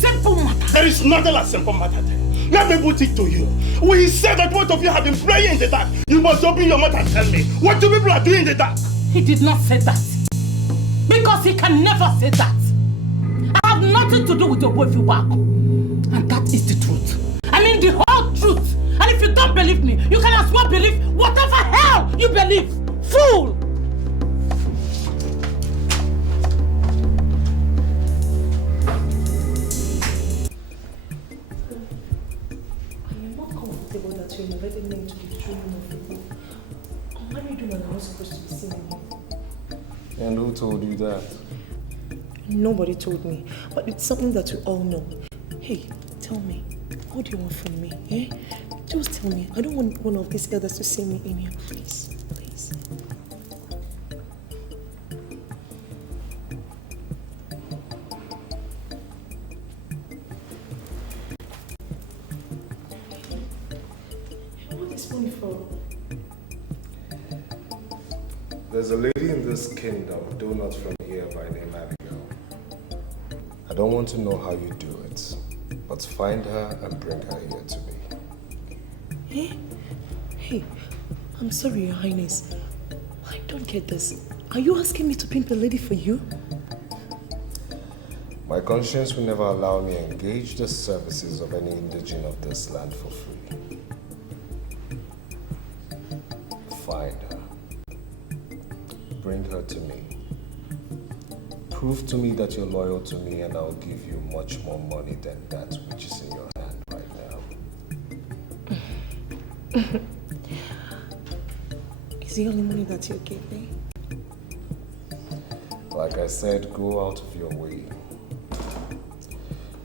simple matter? There is nothing like simple matter there. Let me put it to you. When he said that both of you have been playing in the dark, you must open your mouth and tell me what you people are doing in the dark. He did not say that. Because he can never say that. I have nothing to do with your boy Fiwako. And that is the truth. I mean the whole truth. And if you don't believe me, you can as well believe whatever hell you believe. Fool! And who told you that? Nobody told me, but it's something that we all know. Hey, tell me, what do you want from me? Eh? Just tell me. I don't want one of these elders to see me in here, please. Please. What is money for? There's a lady in this kingdom, though not from here, by name Abigail. I don't want to know how you do it, but find her and bring her here to me. Eh? Hey, I'm sorry, Your Highness. I don't get this. Are you asking me to pimp a lady for you? My conscience will never allow me to engage the services of any indigene of this land for free. Find her. Bring her to me. Prove to me that you're loyal to me and I'll give you much more money than that which is in your hand right now. Is the only money that you give me? Like I said, go out of your way.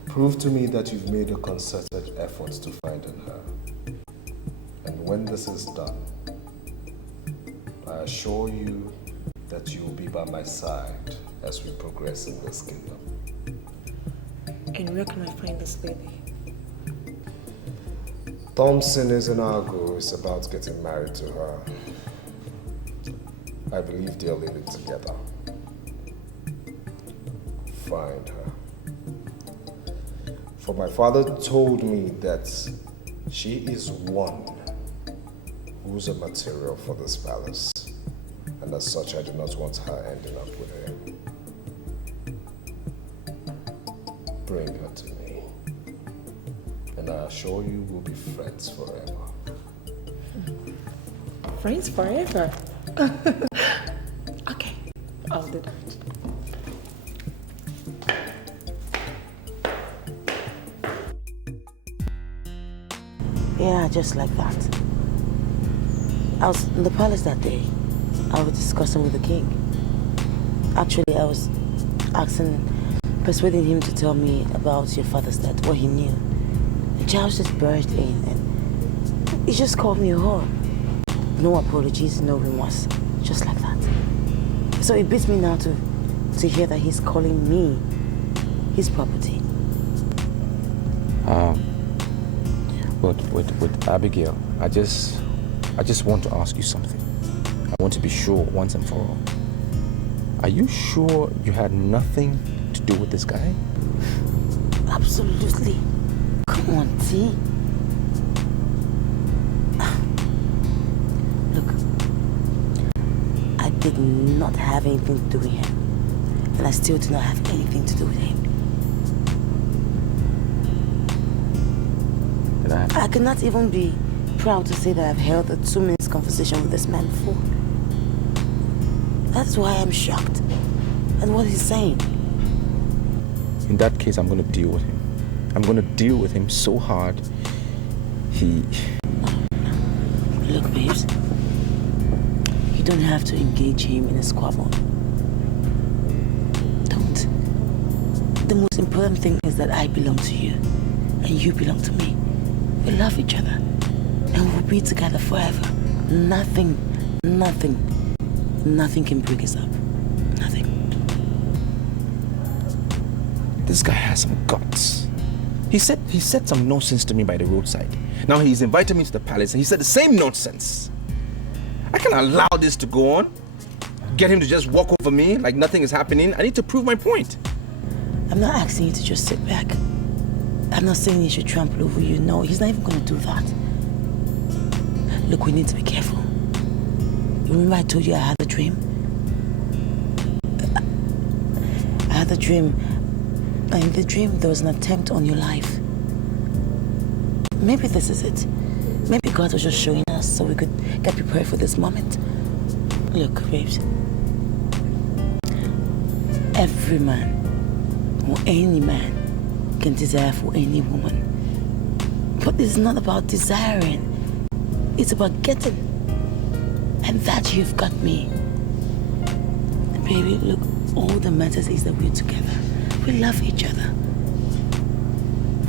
Prove to me that you've made a concerted effort to find her. And when this is done, I assure you that you will be by my side as we progress in this kingdom. And where can I find this lady? Thompson is in Argo, is about getting married to her. I believe they're living together. Find her. For my father told me that she is one who's a material for this palace. And as such, I do not want her ending up with him. Bring her to me. And I assure you we'll be friends forever. Friends forever? Okay, I'll do that. Yeah, just like that. I was in the palace that day. I was discussing with the king. Actually, I was persuading him to tell me about your father's death, what he knew. And Charles just burst in and he just called me a whore. No apologies, no remorse, just like that. So it beats me now to hear that he's calling me his property. With Abigail, I just want to ask you something. I want to be sure once and for all. Are you sure you had nothing to do with this guy? Absolutely. Come on, T. Look, I did not have anything to do with him. And I still do not have anything to do with him. I cannot even be proud to say that I've held a 2-minute conversation with this man before. That's why I'm shocked at what he's saying. In that case, I'm going to deal with him. I'm going to deal with him so hard. Look, babes. You don't have to engage him in a squabble. Don't. The most important thing is that I belong to you and you belong to me. We love each other and we'll be together forever. Nothing can break us up. Nothing. This guy has some guts. He said some nonsense to me by the roadside. Now he's invited me to the palace and he said the same nonsense. I can't allow this to go on. Get him to just walk over me like nothing is happening. I need to prove my point. I'm not asking you to just sit back. I'm not saying he should trample over you. No, he's not even going to do that. Look, we need to be careful. Remember I told you I had a dream? I had a dream. And in the dream, there was an attempt on your life. Maybe this is it. Maybe God was just showing us so we could get prepared for this moment. Look, babes. Every man, or any man, can desire for any woman. But it's not about desiring. It's about getting. And that you've got me. And baby, look, all that matters is that we're together. We love each other.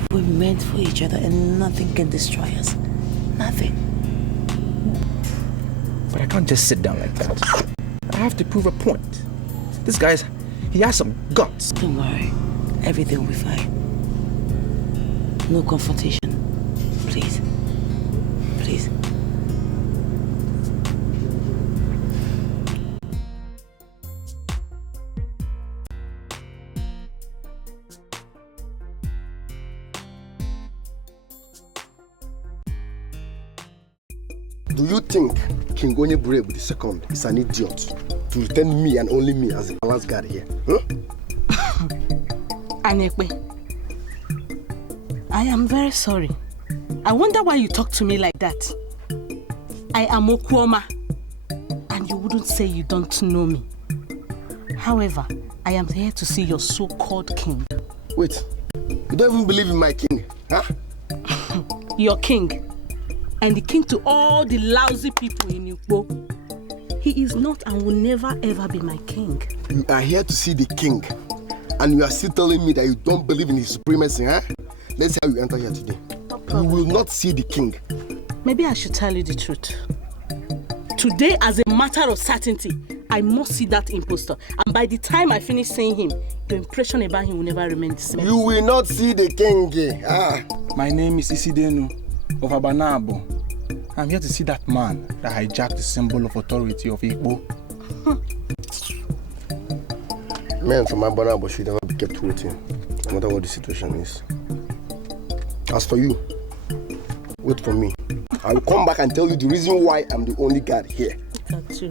We're meant for each other and nothing can destroy us. Nothing. But I can't just sit down like that. I have to prove a point. This guy's, he has some guts. Don't worry. Everything will be fine. No confrontation. Please. Please. Do you think King Onyeburebu II is an idiot to return me and only me as the palace guard here? Huh? Anekwe, I am very sorry. I wonder why you talk to me like that. I am Okwoma, and you wouldn't say you don't know me. However, I am here to see your so-called king. Wait, you don't even believe in my king, huh? Your king. And the king to all the lousy people in Ukbo. He is not and will never ever be my king. You are here to see the king, and you are still telling me that you don't believe in his supremacy, huh? Let's see how you enter here today. You will not see the king. Maybe I should tell you the truth. Today, as a matter of certainty, I must see that impostor. And by the time I finish seeing him, your impression about him will never remain the same. You will not see the king. My name is Isidenu of Abanabo. I'm here to see that man that hijacked the symbol of authority of Igbo. Men from Abanabo should never be kept waiting, no matter what the situation is. As for you, wait for me. I will come back and tell you the reason why I'm the only guard here. That's true.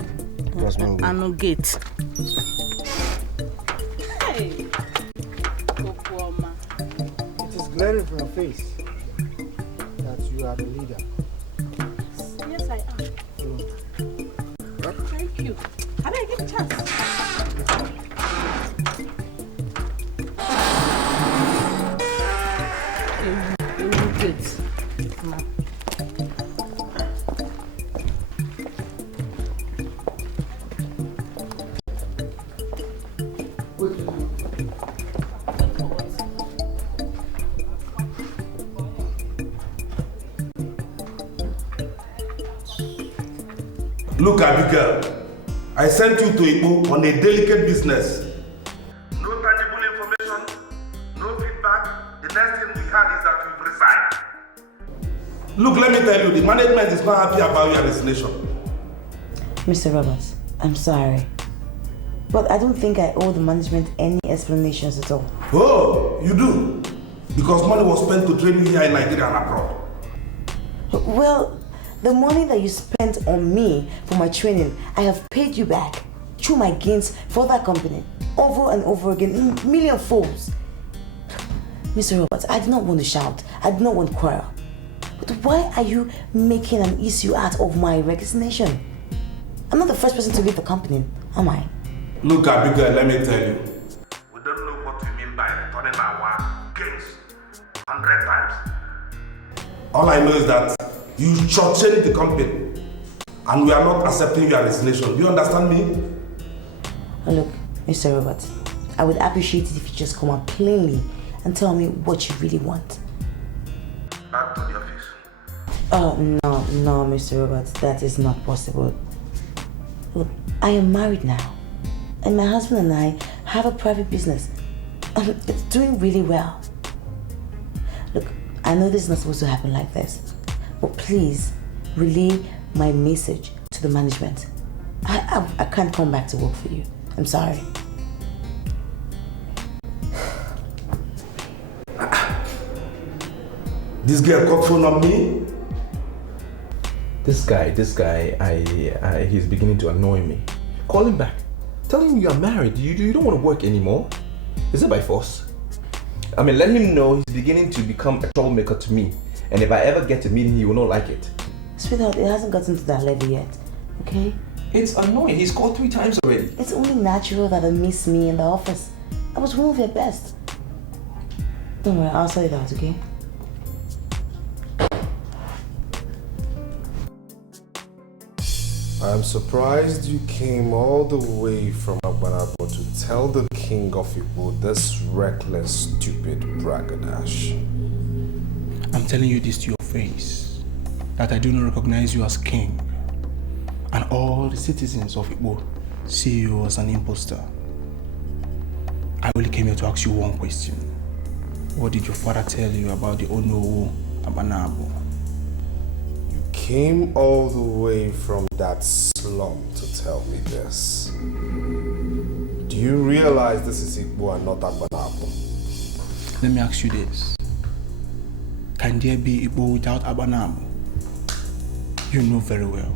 I no gate. Hey, Okwoma. It is glaring from your face that you are the leader. Yes, I am. Thank you. How do I get a chance? Look, Abigail, I sent you to Igbo on a delicate business. No tangible information, no feedback. The next thing we had is that you've resigned. Look, let me tell you, the management is not happy about your resignation. Mr. Roberts, I'm sorry. But I don't think I owe the management any explanations at all. Oh, you do? Because money was spent to train you here in Nigeria and abroad. Well, the money that you spent on me for my training, I have paid you back through my gains for that company over and over again in million folds. Mr. Roberts, I do not want to shout. I do not want to quarrel. But why are you making an issue out of my resignation? I'm not the first person to leave the company, am I? Look, Abigail, let me tell you. We don't know what you mean by returning 100 times. All I know is that you shortchanged the company and we are not accepting your resignation. Do you understand me? Look, Mr. Roberts, I would appreciate it if you just come out plainly and tell me what you really want. Back to the office. Oh, no, Mr. Roberts, that is not possible. Look, I am married now, and my husband and I have a private business. It's doing really well. Look, I know this is not supposed to happen like this, but please relay my message to the management. I can't come back to work for you. I'm sorry. This girl got phone on me? This guy, he's beginning to annoy me. Call him back. Tell him you are married. You don't want to work anymore. Is it by force? I mean, let him know he's beginning to become a troublemaker to me. And if I ever get to meet him, he will not like it. Sweetheart, it hasn't gotten to that level yet, okay? It's annoying. He's called 3 times already. It's only natural that they miss me in the office. I was one of their best. Don't worry, I'll sort it out, okay? I'm surprised you came all the way from Agbanabo to tell the king of Igbo this reckless, stupid bragadash. I'm telling you this to your face, that I do not recognize you as king. And all the citizens of Igbo see you as an imposter. I only came here to ask you one question. What did your father tell you about the Onowu Abanabo? You came all the way from that slum to tell me this. Do you realize this is Igbo and not Abanabo? Let me ask you this. Can there be Igbo without Abanabo? You know very well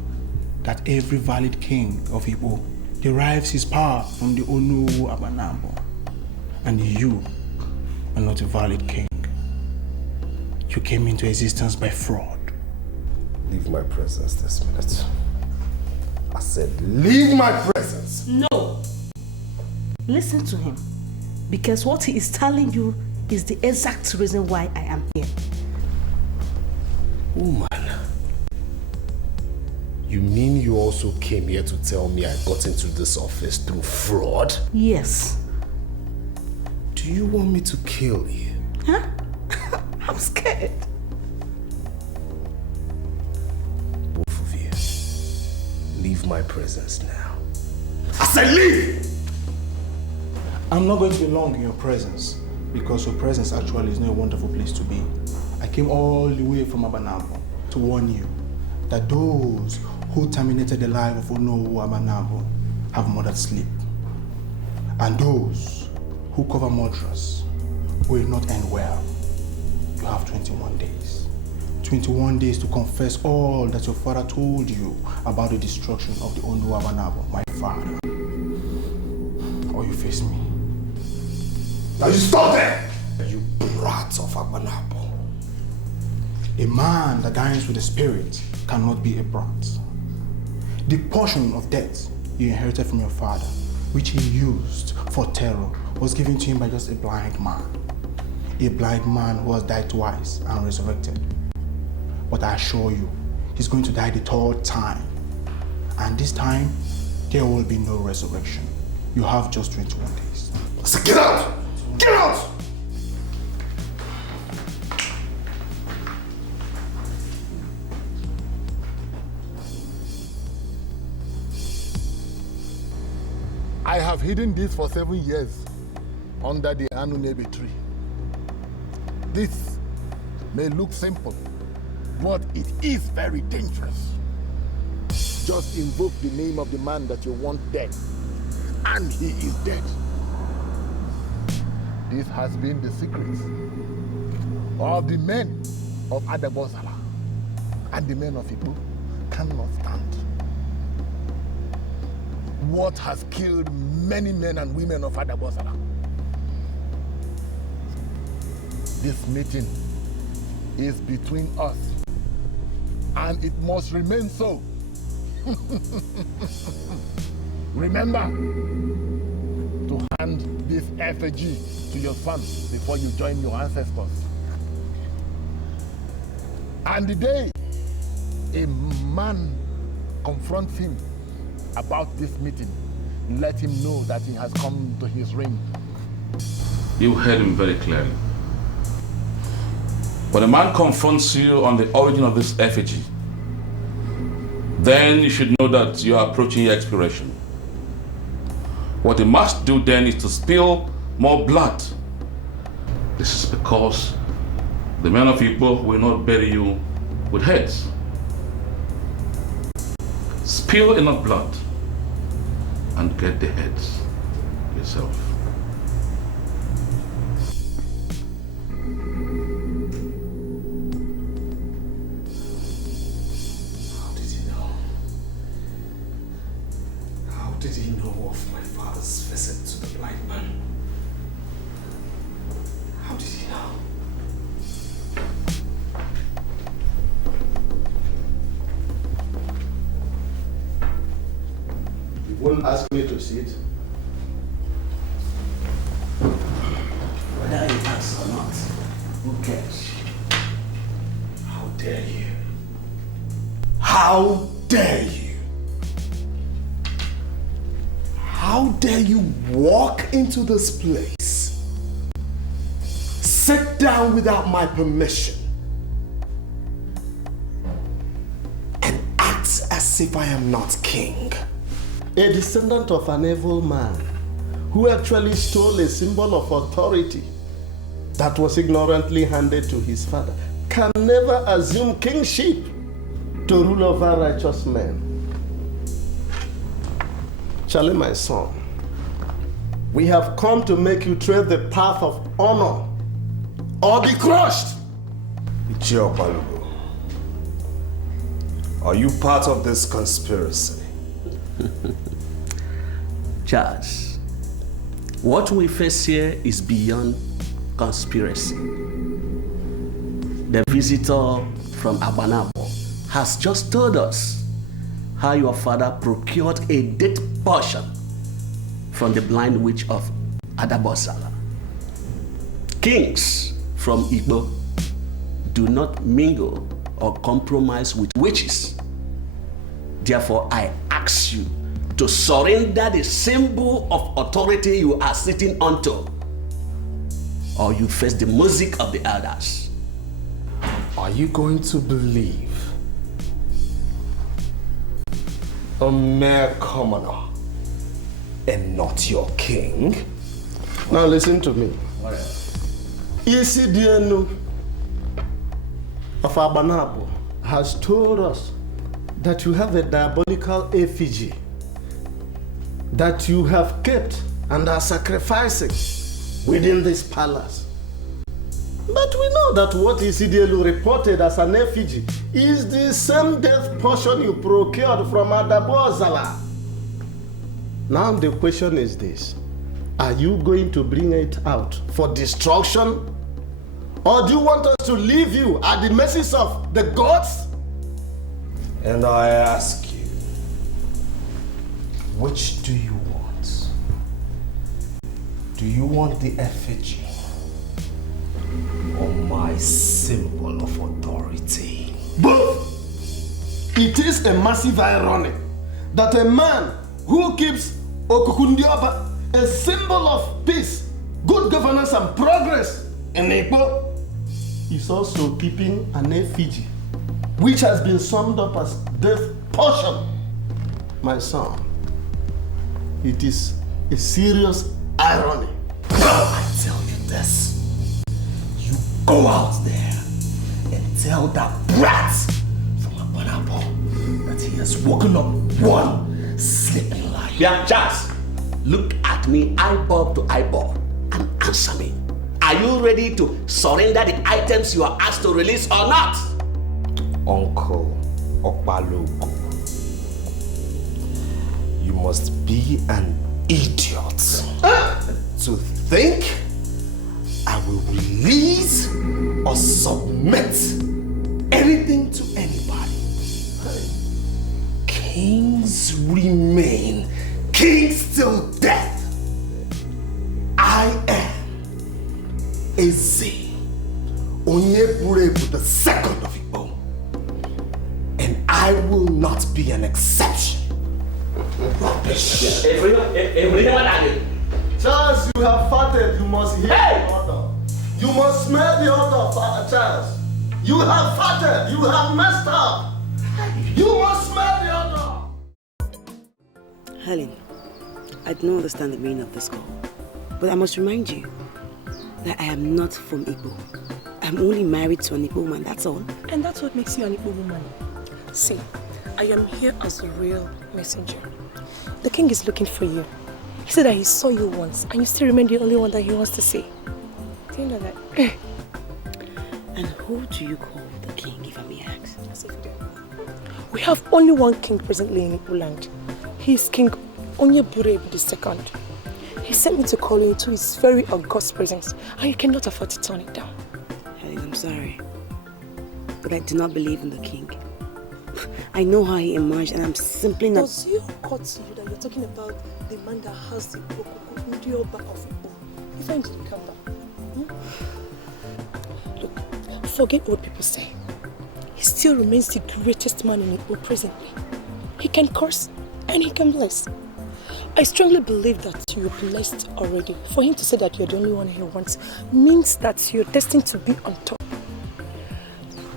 that every valid king of Igbo derives his power from the Onowu Abanabo. And you are not a valid king. You came into existence by fraud. Leave my presence this minute. I said, leave my presence! No! Listen to him. Because what he is telling you is the exact reason why I am here. Woman, you mean you also came here to tell me I got into this office through fraud? Yes. Do you want me to kill you? Huh? I'm scared. Both of you, leave my presence now. I said leave! I'm not going to be long in your presence because your presence actually is not a wonderful place to be. I came all the way from Abanabo to warn you that those who terminated the life of Onowu Abanabo have murdered sleep. And those who cover murderers will not end well. You have 21 days. 21 days to confess all that your father told you about the destruction of the Onowu Abanabo, my father. Or you face me. Now you stop there! You brat of Abanabo. A man that dines with the spirit cannot be a brat. The portion of death you inherited from your father, which he used for terror, was given to him by just a blind man. A blind man who has died twice and resurrected. But I assure you, he's going to die the 3rd time. And this time, there will be no resurrection. You have just 21 days. So get out! Get out! I have hidden this for 7 years under the Anunebe tree. This may look simple, but it is very dangerous. Just invoke the name of the man that you want dead, and he is dead. This has been the secret of the men of Adabosala, and the men of Igbo cannot stand. What has killed many men and women of Adabosala? This meeting is between us, and it must remain so. Remember to hand this effigy to your son before you join your ancestors. And the day a man confronts him about this meeting, let him know that he has come to his ring. You heard him very clearly. When a man confronts you on the origin of this effigy, then you should know that you are approaching your expiration. What he must do then is to spill more blood. This is because the men of Igbo will not bury you with heads. Spill enough blood and get the heads yourself. How did he know? How did he know of my father's visit to the blind man? How did he know? You won't ask me to sit. Whether he asks or not, who cares? How dare you? How dare you? How dare you walk into this place, sit down without my permission, and act as if I am not king? A descendant of an evil man who actually stole a symbol of authority that was ignorantly handed to his father can never assume kingship to rule over righteous men. Charlie, my son, we have come to make you tread the path of honor or be crushed. Ichiopalugo, are you part of this conspiracy? Charles, what we face here is beyond conspiracy. The visitor from Abanabo has just told us how your father procured a dead portion from the blind witch of Adabosala. Kings from Igbo do not mingle or compromise with witches. Therefore, I ask you to surrender the symbol of authority you are sitting onto, or you face the music of the elders. Are you going to believe a mere commoner and not your king? Now listen to me. Isidienu of Abanabo has told us that you have a diabolical effigy that you have kept and are sacrificing within this palace. But we know that what Isidielu reported as an effigy is the same death portion you procured from Adabozala. Now the question is this: are you going to bring it out for destruction? Or do you want us to leave you at the mercy of the gods? And I ask you, which do you want? Do you want the effigy or my symbol of authority? Both. It is a massive irony that a man who keeps Okukundioba, a symbol of peace, good governance and progress in Igbo, is also keeping an effigy which has been summed up as death portion. My son, it is a serious irony. I tell you this, you go out there and tell that brat from Abanabo that he has woken up one sleeping lion. Yeah, Charles, look at me eyeball to eyeball and answer me. Are you ready to surrender the items you are asked to release or not? Uncle Okpalogo, you must be an idiot to think I will release or submit anything to anybody. Kings remain kings till death. I am Ezuruonye the second of Igbo. I will not be an exception. Rubbish. Charles, you have farted. You must hear the order. You must smell the order, Charles. You have farted. You have messed up. You must smell the order. Helen, I do not understand the meaning of this call. But I must remind you that I am not from Igbo. I'm only married to an Igbo woman, that's all. And that's what makes you an Igbo woman. See, I am here as a real messenger. The king is looking for you. He said that he saw you once, and you still remain the only one that he wants to see. Do you know that? And who do you call the king, if I may ask? We have only one king presently in Igbo land. He is King Onyeburebu II. He sent me to call you into his very august presence, and you cannot afford to turn it down. Helen, I'm sorry, but I do not believe in the king. I know how he emerged, and I'm simply not... Does it occur to you that you're talking about the man that has the Okoko of Igbo? You find it come back. Look, forget what people say. He still remains the greatest man in Igbo presently. He can curse and he can bless. I strongly believe that you're blessed already. For him to say that you're the only one he wants means that you're destined to be on top.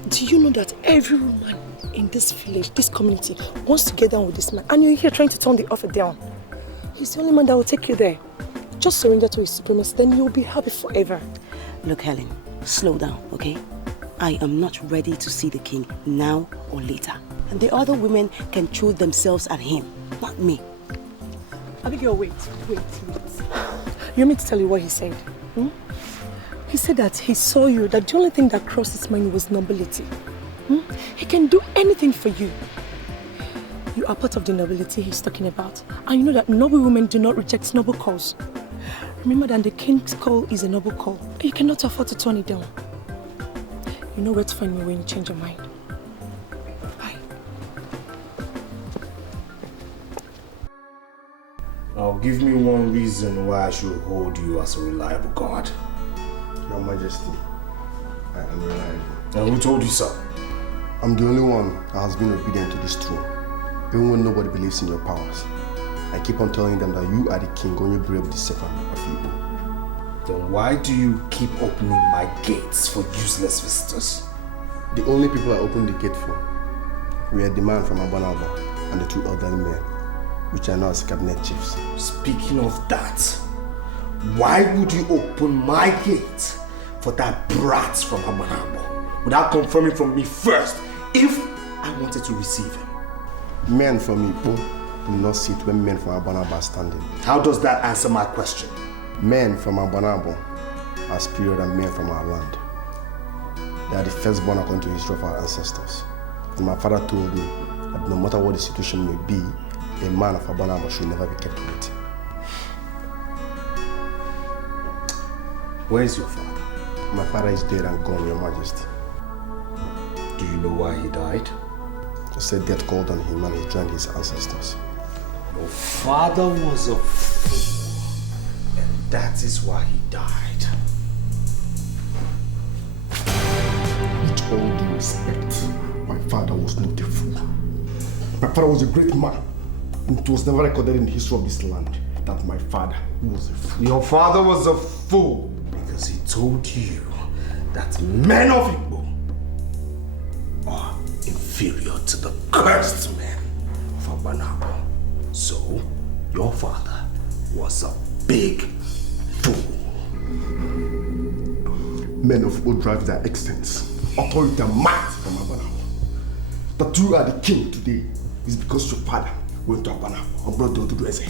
Do you know that every woman in this village, this community, wants to get down with this man, and you're here trying to turn the offer down? He's the only man that will take you there. Just surrender to his supremacy, then you'll be happy forever. Look, Helen, slow down, okay? I am not ready to see the king now or later. And the other women can throw themselves at him, not me. Abigail, wait. You want me to tell you what he said? He said that he saw you, that the only thing that crossed his mind was nobility. He can do anything for you. You are part of the nobility he's talking about. And you know that noble women do not reject noble calls. Remember that the king's call is a noble call. You cannot afford to turn it down. You know where to find me when you change your mind. Bye. Now give me one reason why I should hold you as a reliable guard. Your Majesty, I am reliable. And who told you so? I'm the only one that has been obedient to this throne, even when nobody believes in your powers. I keep on telling them that you are the King Onyeburebu II of Igbo. Then why do you keep opening my gates for useless visitors? The only people I opened the gate for were the man from Abanaba and the two elderly men, which are now as cabinet chiefs. Speaking of that, why would you open my gate for that brat from Abanaba without confirming from me first if I wanted to receive him? Men from Igbo do not sit when men from Abanaba are standing. How does that answer my question? Men from Abanaba are superior than men from our land. They are the firstborn according to the history of our ancestors. And my father told me that no matter what the situation may be, a man of Abanaba should never be kept waiting. Where is your father? My father is dead and gone, Your Majesty. Do you know why he died? He said death called on him and he joined his ancestors. Your father was a fool, and that is why he died. With all due respect, my father was not a fool. My father was a great man, and it was never recorded in the history of this land that my father was a fool. Your father was a fool because he told you that men of Igbo are inferior to the cursed men of Abanaba. So, your father was a big fool. Men of Igbo drive their extents, authority and might from Abanaba. That you are the king today is because your father went to Abanaba and brought the Odudueze.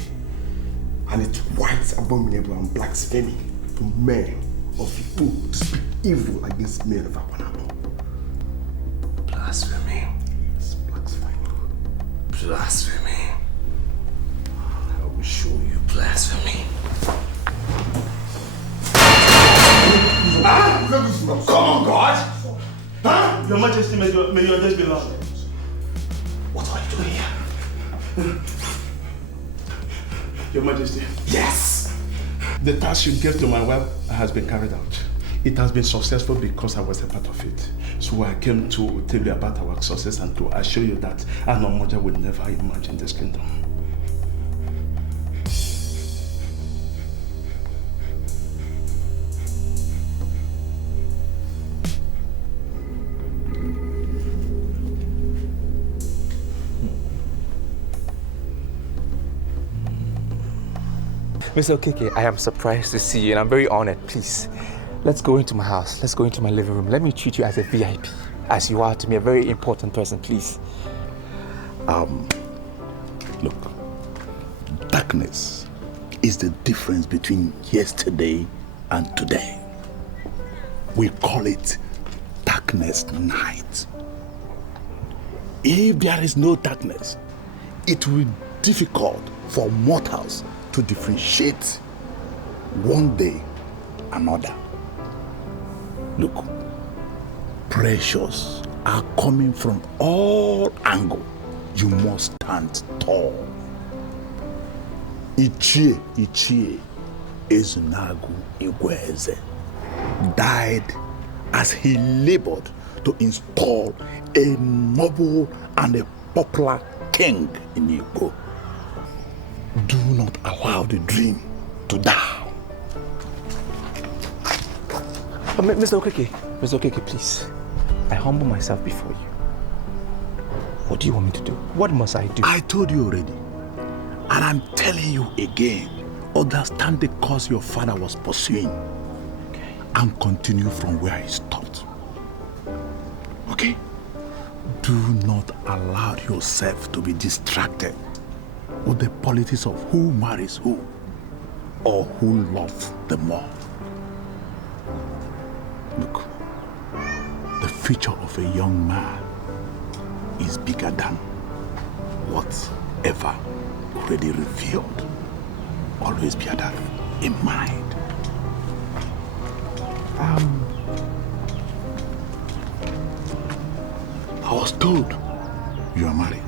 And it's white, abominable and blasphemy for men of Igbo to speak evil against men of Abanaba. Blasphemy. It's blasphemy. Blasphemy. I will show you blasphemy. Come on, God! Huh? Your Majesty, may your days be long. What are you doing here? Your Majesty. Yes! The task you gave to my wife has been carried out. It has been successful because I was a part of it. So I came to tell you about our success and to assure you that Anomoja will never emerge in this kingdom. Mr. Okeke, I am surprised to see you and I'm very honored. Please, let's go into my house. Let's go into my living room. Let me treat you as a VIP, as you are to me, a very important person, please. Look, darkness is the difference between yesterday and today. We call it darkness night. If there is no darkness, it will be difficult for mortals to differentiate one day another. Look, pressures are coming from all angles. You must stand tall. Ichie Ezunagu Igweze died as he labored to install a noble and a popular king in Igbo. Do not allow the dream to die. Mr. Okeke, please. I humble myself before you. What do you want me to do? What must I do? I told you already. And I'm telling you again. Understand the course your father was pursuing. Okay. And continue from where he stopped. Okay? Do not allow yourself to be distracted with the politics of who marries who or who loves the more. Look, the future of a young man is bigger than whatever already revealed. Always bear that in mind. I was told you are married.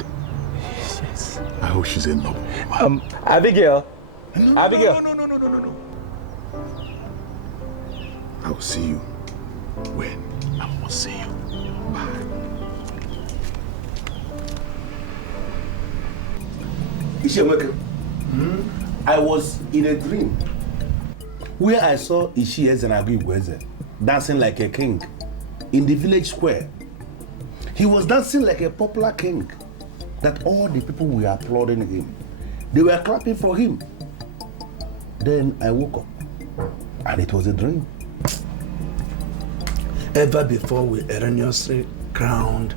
Yes. I hope she's a noble woman. Abigail. No. I will see you when I must see you. Bye. I was in a dream where I saw Ishie Ezenagu Igweze dancing like a king in the village square. He was dancing like a popular king that all the people were applauding him. They were clapping for him. Then I woke up and it was a dream. Ever before we erroneously crowned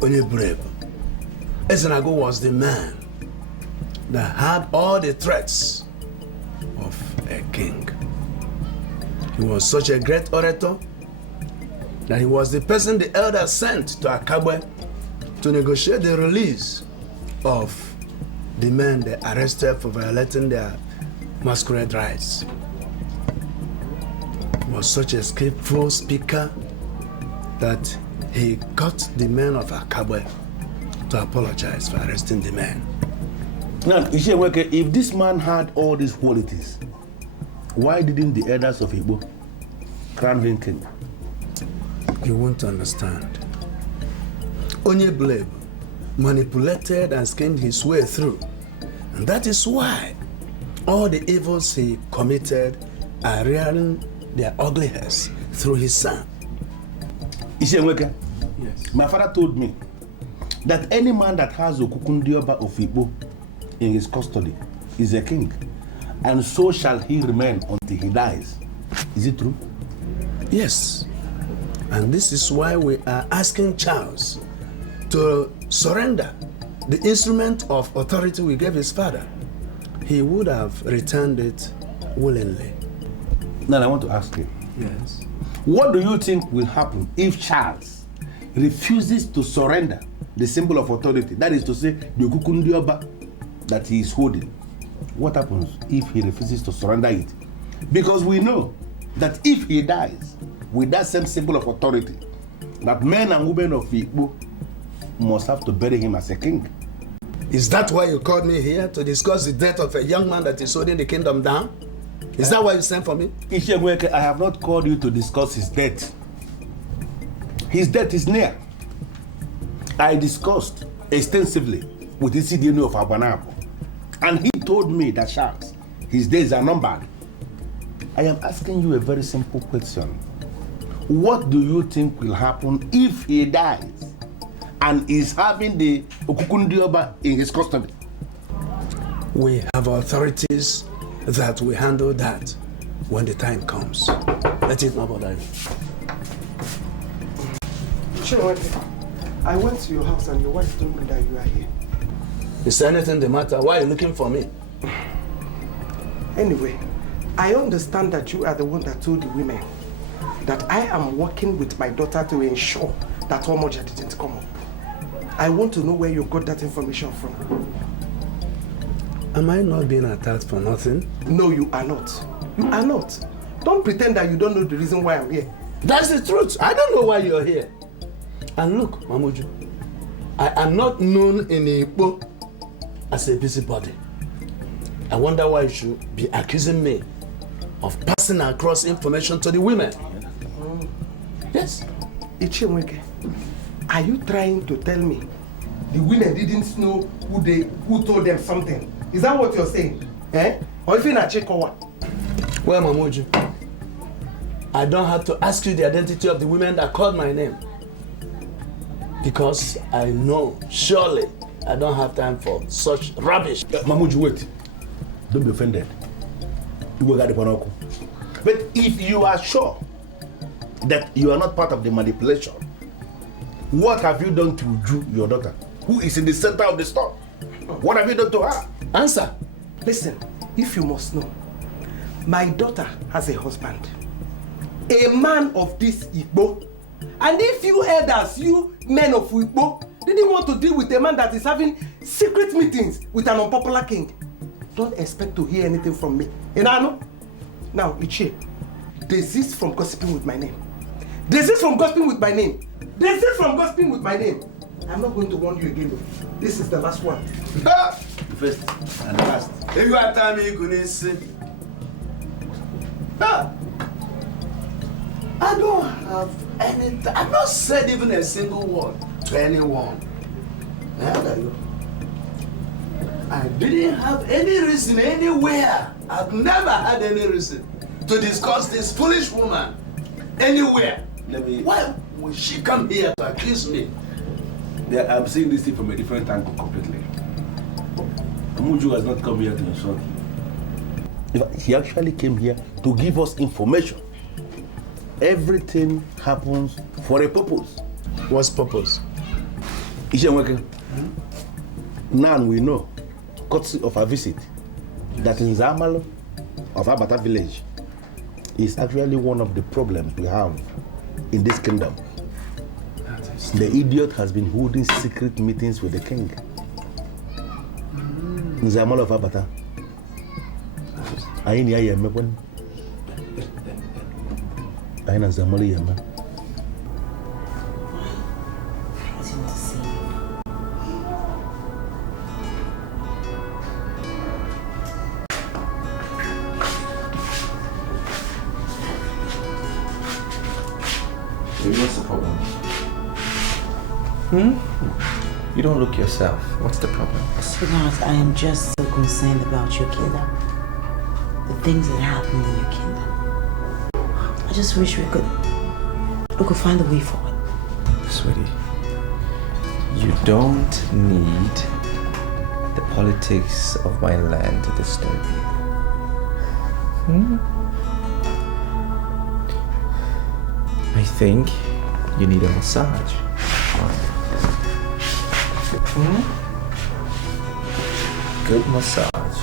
Onyebrebo, Ezenagu was the man that had all the threats of a king. He was such a great orator that he was the person the elders sent to Akabwe to negotiate the release of the men they arrested for violating their masquerade rights. He was such a skillful speaker that he got the men of Akabwe to apologize for arresting the men. Now, Isheweke, if this man had all these qualities, why didn't the elders of Igbo crown him king? You won't understand. Onyebrebo manipulated and schemed his way through. And that is why all the evils he committed are rearing their ugly heads through his son. Isheweke, yes. My father told me that any man that has Okukundioba of Igbo in his custody is a king, and so shall he remain until he dies. Is it true? Yes. And this is why we are asking Charles to surrender the instrument of authority we gave his father. He would have returned it willingly. Now I want to ask you. Yes. What do you think will happen if Charles refuses to surrender the symbol of authority? That is to say, the Okukundioba that he is holding. What happens if he refuses to surrender it? Because we know that if he dies with that same symbol of authority, that men and women of Igbo must have to bury him as a king. Is that why you called me here, to discuss the death of a young man that is holding the kingdom down? Is that why you sent for me? Ezuruonye, I have not called you to discuss his death. His death is near. I discussed extensively with the CDNO of Abanapo, and he told me that Sharks, his days are numbered. I am asking you a very simple question. What do you think will happen if he dies and is having the Okukundioba in his custody? We have authorities that will handle that when the time comes. Let it not bother you. Chinwete, I went to your house and your wife told me that you are here. Is anything the matter? Why are you looking for me? Anyway, I understand that you are the one that told the women that I am working with my daughter to ensure that Omoja didn't come up. I want to know where you got that information from. Am I not being attacked for nothing? No, you are not. You are not. Don't pretend that you don't know the reason why I'm here. That's the truth. I don't know why you're here. And look, Mamuju, I am not known in Igbo as a busybody. I wonder why you should be accusing me of passing across information to the women. Yes. Ichimweke, are you trying to tell me the women didn't know who told them something? Is that what you're saying? Eh? Or if you're not check or Well, Mamuju, I don't have to ask you the identity of the women that called my name. Because I know, surely, I don't have time for such rubbish. Mamuju, wait. Don't be offended. You will get the Panoku. But if you are sure that you are not part of the manipulation, what have you done to Uju, your daughter, who is in the center of the storm? What have you done to her? Answer. Listen, if you must know, my daughter has a husband, a man of this Igbo. And if you elders, you men of Igbo, didn't want to deal with a man that is having secret meetings with an unpopular king, don't expect to hear anything from me. Now, Ichie, desist from gossiping with my name. Desist from gossiping with my name. Desist from gossiping with my name. I'm not going to warn you again, though. This is the last one. First and last. If you are telling me you couldn't see. I don't have any. I've not said even a single word to anyone. I didn't have any reason anywhere. I've never had any reason to discuss this foolish woman anywhere. Why would she come here to accuse me? Yeah, I'm seeing this thing from a different angle completely. Amuju has not come here to insult you. He actually came here to give us information. Everything happens for a purpose. What's purpose? Ezuruonye, now we know, courtesy of our visit, that in Zamal of Abata village is actually one of the problems we have in this kingdom. The idiot has been holding secret meetings with the king. In Zamal of Abata. I know Zamali Yama. What's the problem? You don't look yourself. What's the problem? Sweetheart, I am just so concerned about your kingdom. The things that happen in your kingdom. I just wish we could find a way forward. Sweetie, you don't need the politics of my land to disturb you. I think you need a massage. Good massage.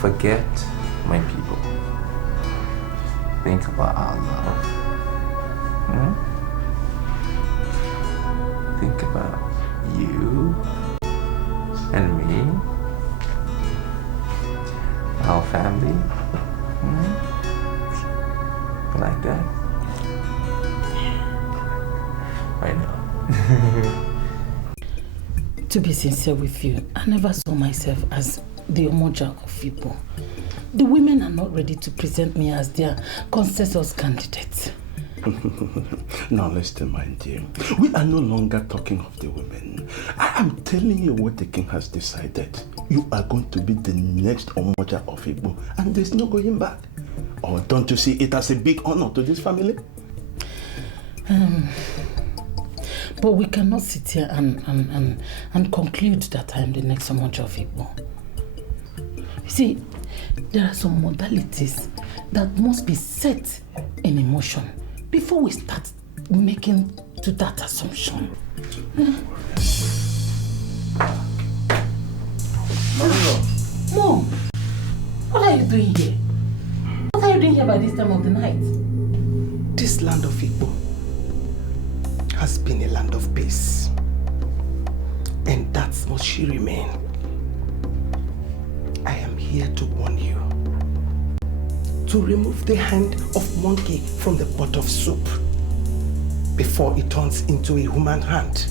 Forget my people. Think about our love. Think about you and me, our family. Like that. I know. To be sincere with you, I never saw myself as the Omoja of people. The women are not ready to present me as their consensus candidate. Now listen, my dear. We are no longer talking of the women. I am telling you what the king has decided. You are going to be the next Omoja of Igbo, and there's no going back. Or don't you see it as a big honor to this family? But we cannot sit here and conclude that I am the next Omoja of Igbo. You see, there are some modalities that must be set in emotion before we start making to that assumption. Mom, what are you doing here? What are you doing here by this time of the night? This land of Igbo has been a land of peace, and that must she remain. I am here to warn you to remove the hand of monkey from the pot of soup before it turns into a human hand.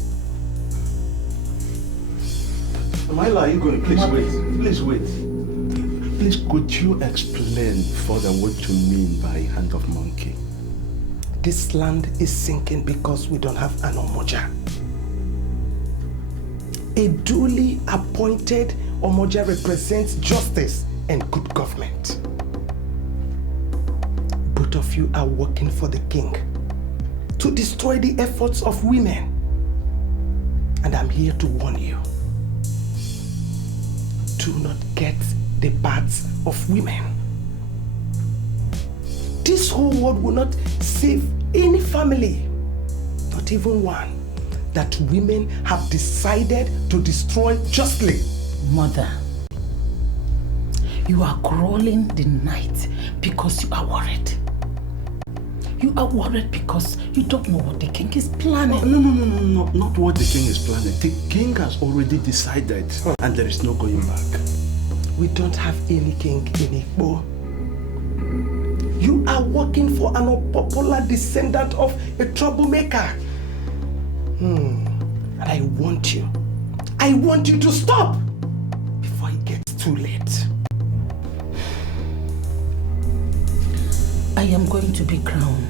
Myla, are you going? Please wait. Please wait. Please, could you explain further what you mean by hand of monkey? This land is sinking because we don't have an Omoja. A duly appointed Omoja represents justice and good government. Both of you are working for the king to destroy the efforts of women. And I'm here to warn you. Do not get the parts of women. This whole world will not save any family, not even one, that women have decided to destroy justly. Mother, you are crawling the night because you are worried. You are worried because you don't know what the king is planning. No, not what the king is planning. The king has already decided, and there is no going back. We don't have any king in Igbo. You are working for an unpopular descendant of a troublemaker. And I want you to stop before it gets too late. I am going to be crowned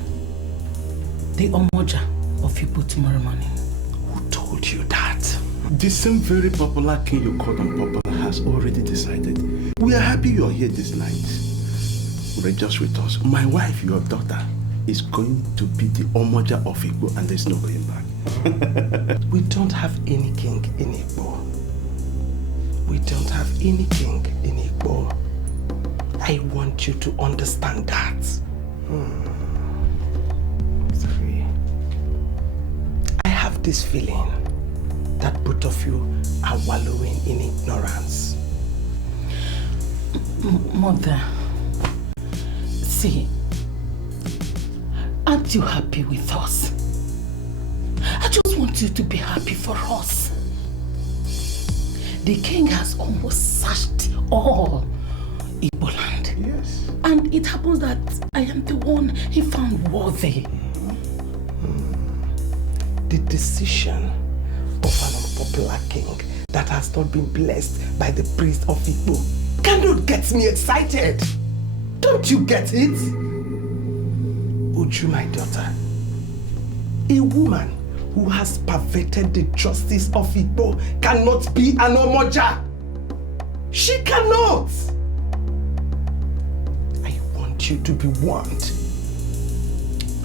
the Omoja of Igbo tomorrow morning. Who told you that? The same very popular king you called unpopular has already decided. We are happy you are here this night. Rejoice with us. My wife, your daughter, is going to be the Omoja of Igbo, and there's no going back. We don't have any king in Igbo. We don't have any king in Igbo. I want you to understand that. Sorry. I have this feeling that both of you are wallowing in ignorance. Mother, see, aren't you happy with us? I just want you to be happy for us. The king has almost searched all Igbo land. Yes. And it happens that I am the one he found worthy. The decision of an unpopular king that has not been blessed by the priest of Igbo cannot get me excited. Don't you get it? Uju, my daughter, a woman who has perverted the justice of Igbo cannot be an Omoja. She cannot. I want you to be warned.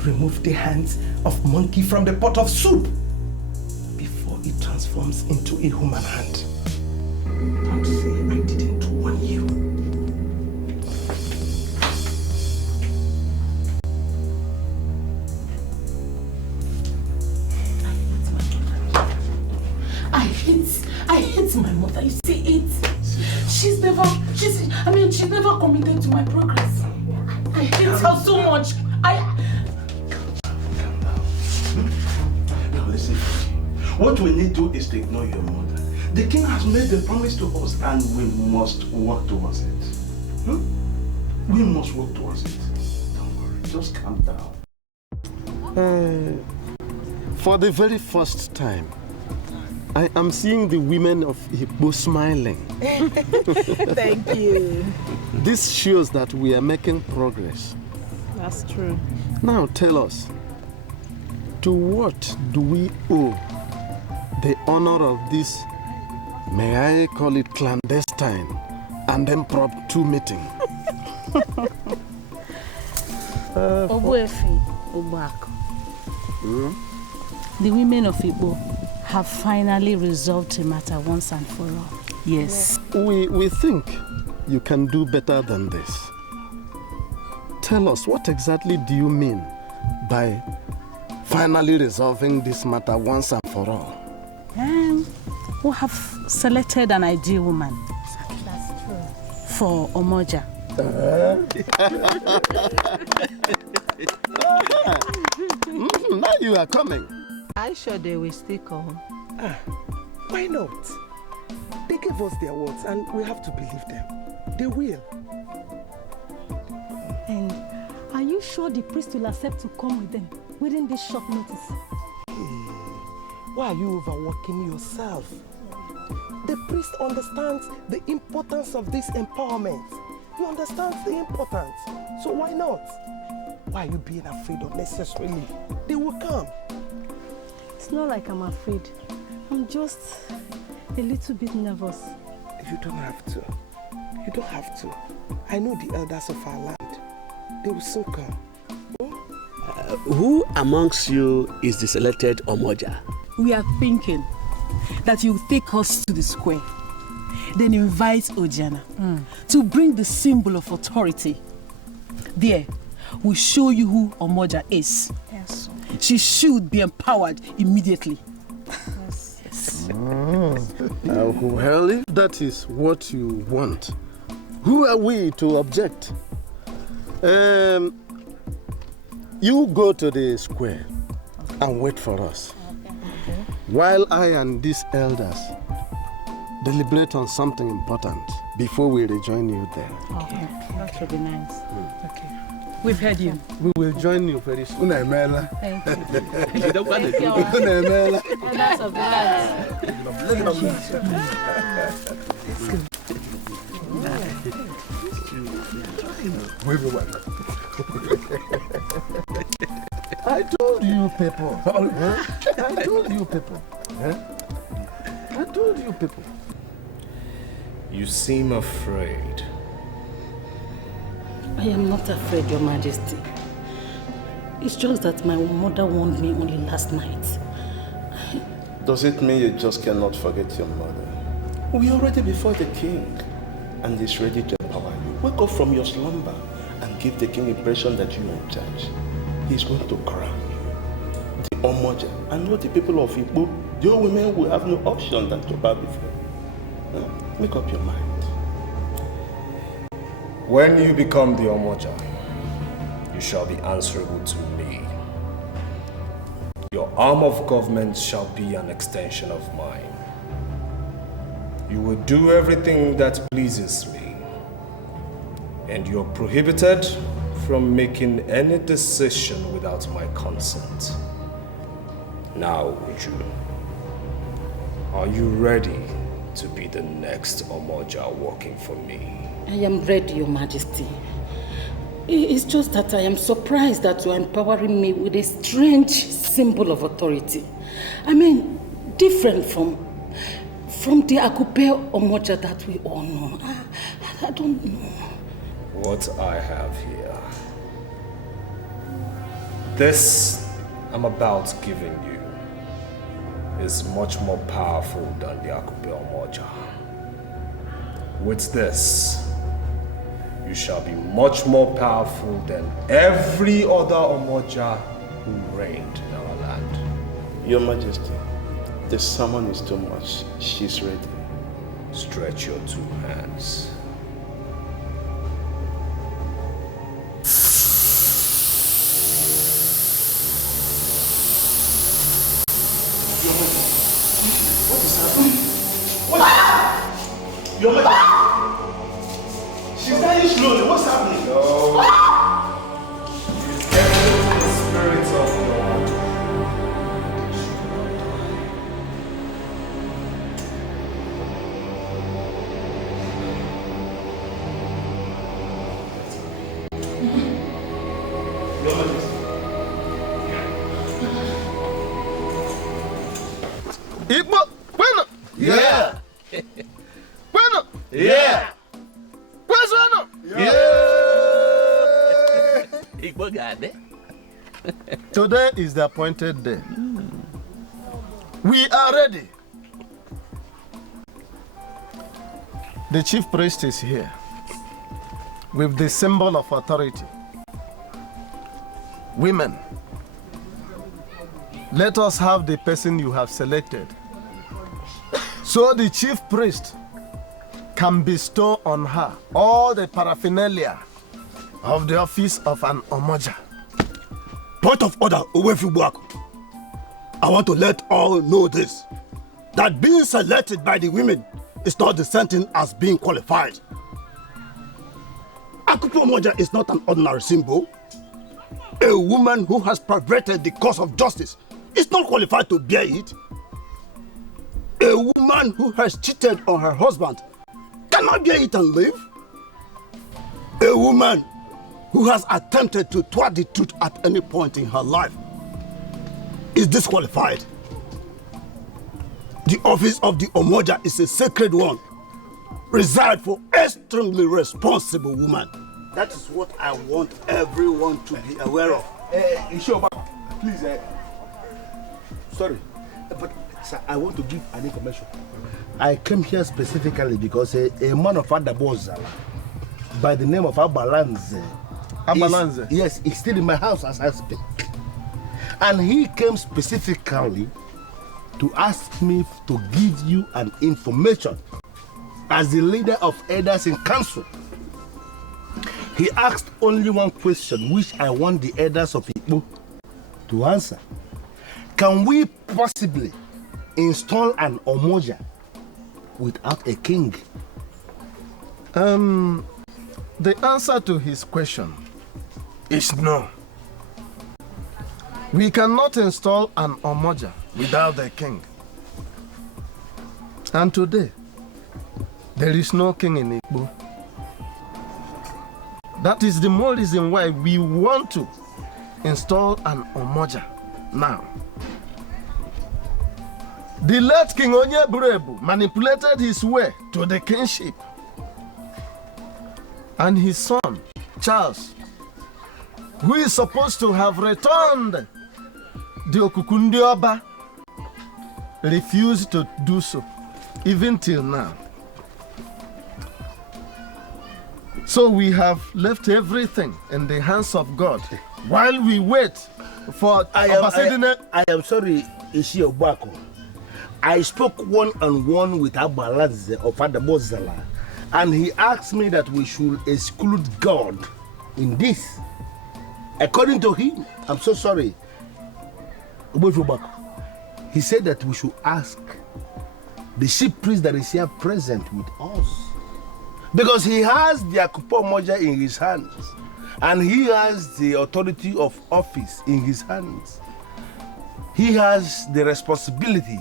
Remove the hands of monkey from the pot of soup before it transforms into a human hand. Don't say I didn't warn you. I hate my mother. You see it? She's never committed to my progress. I hate her so much. Now listen, what we need to do is to ignore your mother. The king has made the promise to us, and we must work towards it. We must work towards it. Don't worry, just calm down. For the very first time, I am seeing the women of Igbo smiling. Thank you. This shows that we are making progress. That's true. Now tell us, to what do we owe the honor of this, may I call it clandestine, and impromptu meeting? Obuefi, Obuako. The women of Igbo have finally resolved the matter once and for all. Yes. We think you can do better than this. Tell us, what exactly do you mean by finally resolving this matter once and for all? We have selected an ideal woman. That's true. For Omoja. Now you are coming. I sure they will still come. Why not? They gave us their words and we have to believe them. They will. And are you sure the priest will accept to come with them within this short notice? Why are you overworking yourself? The priest understands the importance of this empowerment. He understands the importance. So why not? Why are you being afraid unnecessarily? They will come. It's not like I'm afraid. I'm just a little bit nervous. You don't have to. You don't have to. I know the elders of our land. They will soon come. Who amongst you is the selected Omoja? We are thinking that you take us to the square, then invite Ojana to bring the symbol of authority. There, we'll show you who Omoja is. Yes. She should be empowered immediately. Well, if that is what you want, who are we to object? You go to the square and wait for us. While I and these elders deliberate on something important before we rejoin you there. Okay, that should be nice. Okay. We've heard you. We will join you very soon. Thank you. Thank you. Elders of the land. I told you people. I told you people. I told you people. You seem afraid. I am not afraid, Your Majesty. It's just that my mother warned me only last night. Does it mean you just cannot forget your mother? We are already before the king, and he's ready to empower you. Wake up from your slumber and give the king impression that you are in charge. He's going to crown you. The Omoja, and not the people of Igbo, your women will have no option than to bow before. Make up your mind. When you become the Omoja, you shall be answerable to me. Your arm of government shall be an extension of mine. You will do everything that pleases me. And you're prohibited from making any decision without my consent. Now, Uju, are you ready to be the next Omoja working for me? I am ready, Your Majesty. It's just that I am surprised that you are empowering me with a strange symbol of authority. I mean, different from the Akupe Omoja that we all know. I don't know. What I have here. This I'm about giving you is much more powerful than the Akupe Omoja. With this, you shall be much more powerful than every other Omoja who reigned in our land. Your Majesty, the sermon is too much. She's ready. Stretch your two hands. What is happening? What? Your Majesty! She's dying slowly. What's happening? No. She's getting into the spirit of God. Igbo, bueno. Yeah. Bueno. Yeah. Where's bueno? Yeah. Igbo guy, Today is the appointed day. We are ready. The chief priest is here with the symbol of authority. Women, let us have the person you have selected, so the chief priest can bestow on her all the paraphernalia of the office of an Omoja. Point of order, Uwefibuaku. I want to let all know this, that being selected by the women is not the same thing as being qualified. Akupo Omoja is not an ordinary symbol. A woman who has perverted the cause of justice is not qualified to bear it. A woman who has cheated on her husband cannot bear it and live. A woman who has attempted to thwart the truth at any point in her life is disqualified. The office of the Omoja is a sacred one, reserved for extremely responsible women. That is what I want everyone to be aware of. Please, sorry, but sir, I want to give an information. I came here specifically because a man of Adabozala by the name of Abalanze. Abalanze? Yes, he's still in my house as I speak. And he came specifically to ask me to give you an information as the leader of elders in council. He asked only one question which I want the elders of Igbo to answer. Can we possibly install an Omoja without a king? The answer to his question is no. We cannot install an Omoja without the king. And today, there is no king in Igbo. That is the more reason why we want to install an Omoja now. The late King Onyeburebu manipulated his way to the kingship. And his son, Charles, who is supposed to have returned the Okukundi Oba, refused to do so, even till now. So we have left everything in the hands of God while we wait for I am sorry, Ishi Obako. I spoke one-on-one with Abalanze of Adabozala, and he asked me that we should exclude God in this. According to him, I'm so sorry, he said that we should ask the chief priest that is here present with us, because he has the Akupo Moja in his hands and he has the authority of office in his hands. He has the responsibility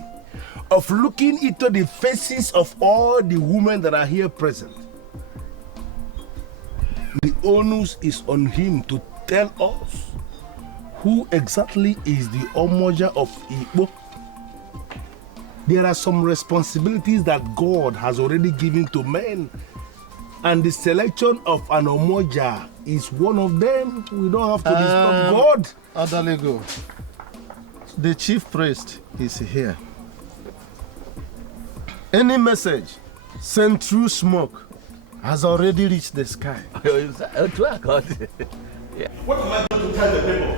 of looking into the faces of all the women that are here present. The onus is on him to tell us who exactly is the Omoja of Igbo. There are some responsibilities that God has already given to men, and the selection of an Omoja is one of them. We don't have to disturb God. Adalego, the chief priest is here. Any message sent through smoke has already reached the sky. What am I going to tell the people?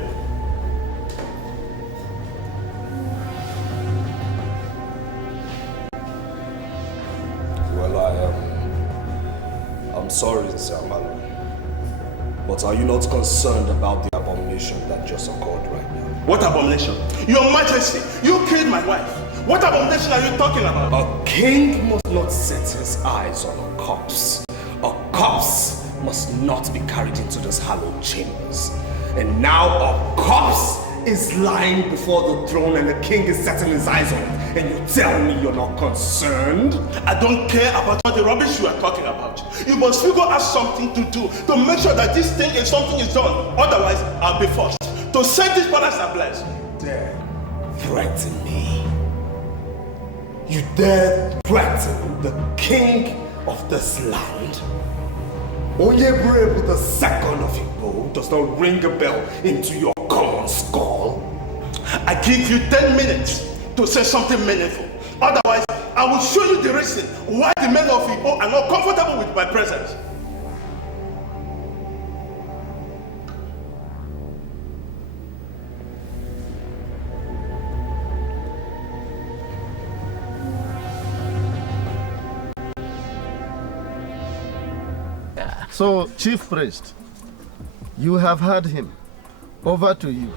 Well, I'm sorry, Nzamalo, but are you not concerned about the abomination that just occurred right now? What abomination? Your Majesty, you killed my wife. What abomination are you talking about? A king must not set his eyes on a corpse. A corpse must not be carried into those hallowed chambers. And now a corpse is lying before the throne and the king is setting his eyes on it. and you tell me you're not concerned? I don't care about all the rubbish you are talking about. You must figure out something to do to make sure that this thing is something is done. Otherwise, I'll be forced to set this palace ablaze. You dare threaten me? You dare threaten the king of this land? Onyeburebu the second of Igbo does not ring a bell into your common skull. I give you 10 minutes to say something meaningful. Otherwise, I will show you the reason why the men of Igbo are not comfortable with my presence. So, Chief Priest, you have heard him. Over to you.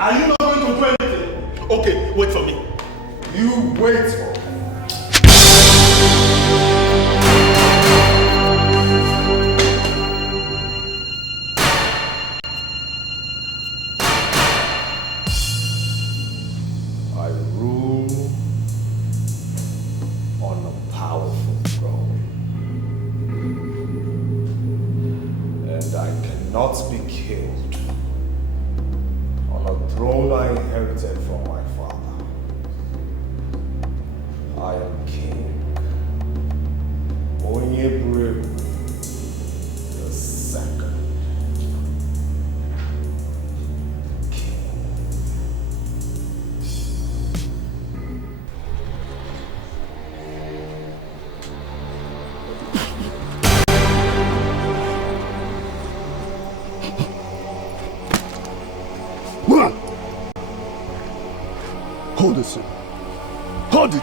Are you not going to do anything? Okay, wait for me. You wait for me. I rule on a powerful throne. And I cannot be killed. A throne I inherited from my father. I am King Onyeburebu the second. Hold it, sir. Hold it!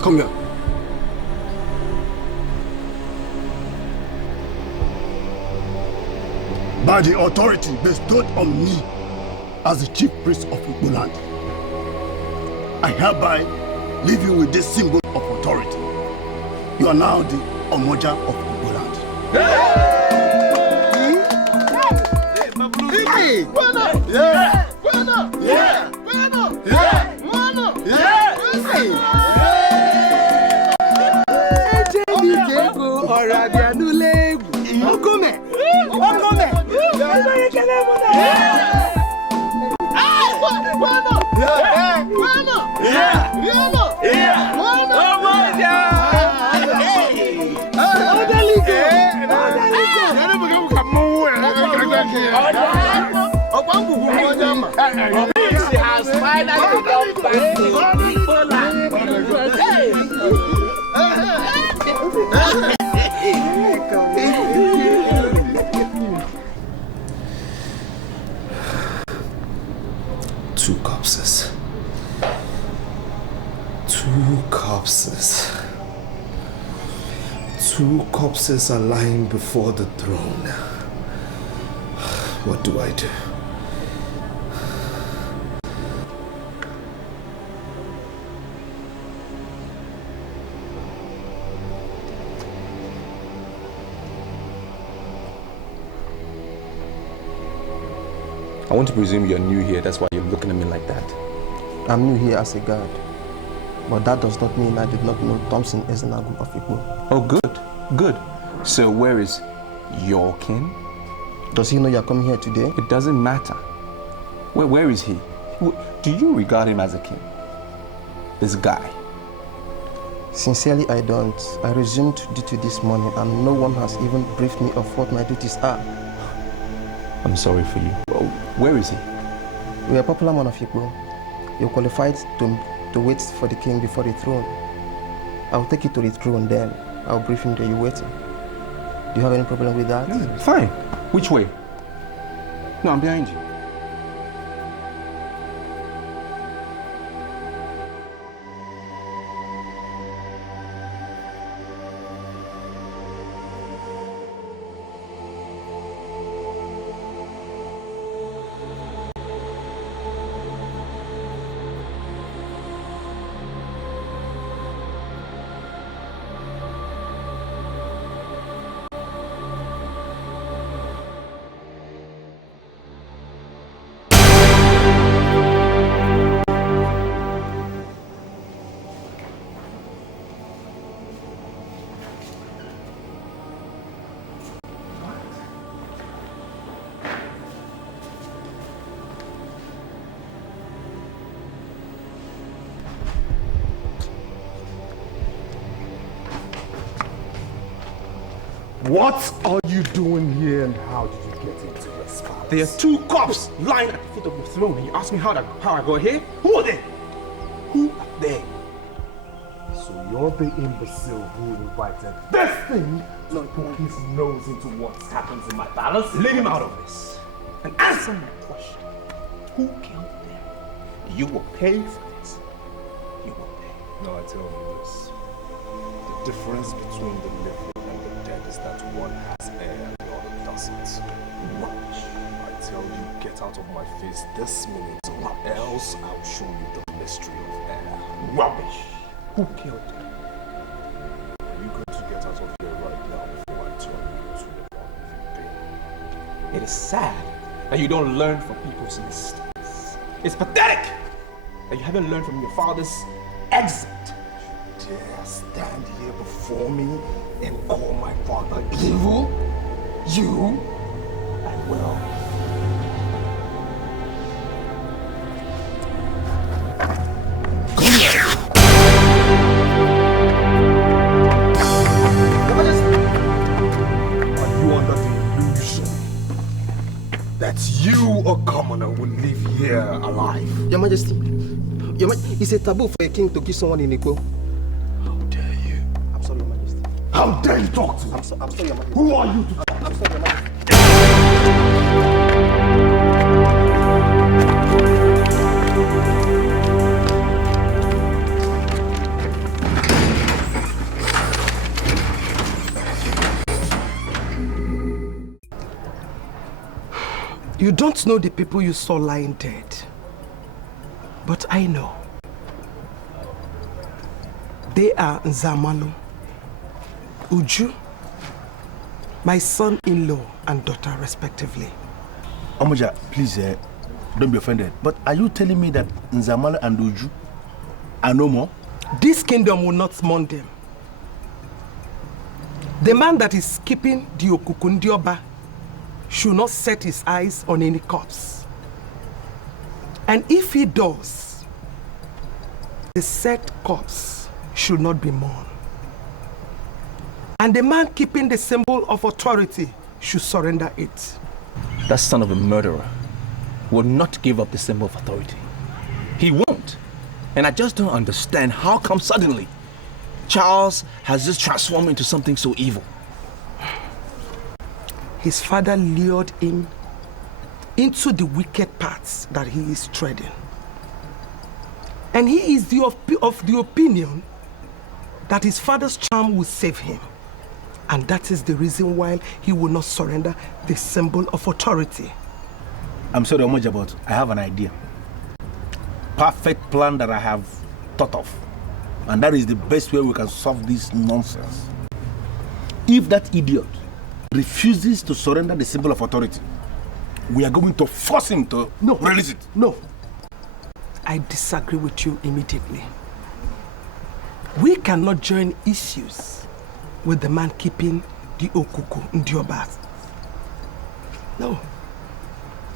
Come here. By the authority bestowed on me as the chief priest of Igbo land, I hereby leave you with this symbol of authority. You are now the Omoja of Igbo land. Hey! Bueno! Yeah! Bueno! Yeah! Bueno! Yeah! Bueno! Yeah! She has finally become back to Igbo land. Two corpses. Two corpses. Two corpses are lying before the throne. What do I do? I want to presume you're new here, that's why you're looking at me like that. I'm new here as a guard. But that does not mean I did not know Thompson Ezenagu of Igbo. Oh, good, good. So where is your kin? Does he know you're coming here today? It doesn't matter. Where is he? Do you regard him as a king? This guy? Sincerely, I don't. I resumed duty this morning and no one has even briefed me of what my duties are. I'm sorry for you. Well, where is he? We are a popular man of Igbo. you're qualified to wait for the king before the throne. I'll take you to the throne then. I'll brief him that you're waiting. Do you have any problem with that? Fine. Which way? No, I'm behind you. What are you doing here and how did you get into this palace? There are two cops lying at the foot of the throne and you ask me how I got here? Who are they? Who are they? So you're the imbecile who invited this thing to poke his nose into what happens in my palace? Leave him out of this and answer my question. Who killed them? You will pay for this. You will pay. No, I tell you this. The difference between the living and the dead is that one has air and the other doesn't. Rubbish. I tell you, get out of my face this minute, or else I'll show you the mystery of air. Rubbish. Who killed them? Are you going to get out of here right now before I turn you to the bottom of your pain? It is sad that you don't learn from people's mistakes. It's pathetic that you haven't learned from your father's exit. You dare stand here before me and call my father evil? You? I will. Are you under the illusion that you, a commoner, will live here alive? Your Majesty, it's a taboo for a king to kill someone in Igbo. How dare you? I'm sorry, Your Majesty. How dare you talk to me? I'm sorry, Your Majesty. Who are you to talk? I'm sorry, Your Majesty. You don't know the people you saw lying dead, but I know. They are Nzamalu, Uju, my son-in-law and daughter respectively. Omoja, please don't be offended, but are you telling me that Nzamalu and Uju are no more? This kingdom will not mourn them. The man that is keeping the Okukundioba should not set his eyes on any corpse. And if he does, the said corpse should not be mourned. And the man keeping the symbol of authority should surrender it. That son of a murderer will not give up the symbol of authority. He won't. And I just don't understand how come suddenly Charles has just transformed into something so evil. His father lured him into the wicked paths that he is treading. And he is of the opinion that his father's charm will save him. And that is the reason why he will not surrender the symbol of authority. I'm sorry, Omoja, but I have an idea. Perfect plan that I have thought of. And that is the best way we can solve this nonsense. If that idiot refuses to surrender the symbol of authority, we are going to force him to release it. No. I disagree with you immediately. We cannot join issues with the man keeping the Okuku Ndioba. No.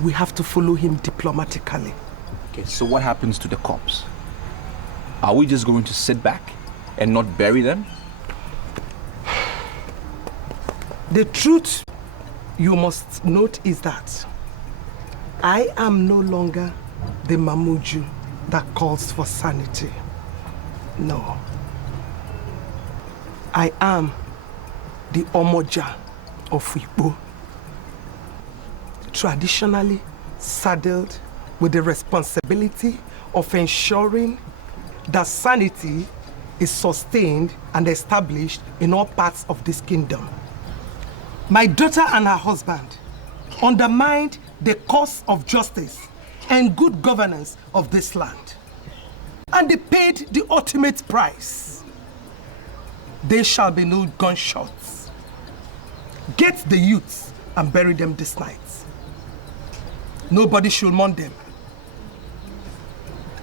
We have to follow him diplomatically. Okay, so what happens to the corpse? Are we just going to sit back and not bury them? The truth you must note is that I am no longer the Mamuju that calls for sanity. No. I am the Omoja of Igbo, traditionally saddled with the responsibility of ensuring that sanity is sustained and established in all parts of this kingdom. My daughter and her husband undermined the cause of justice and good governance of this land. And they paid the ultimate price. There shall be no gunshots. Get the youths and bury them this night. Nobody should mourn them.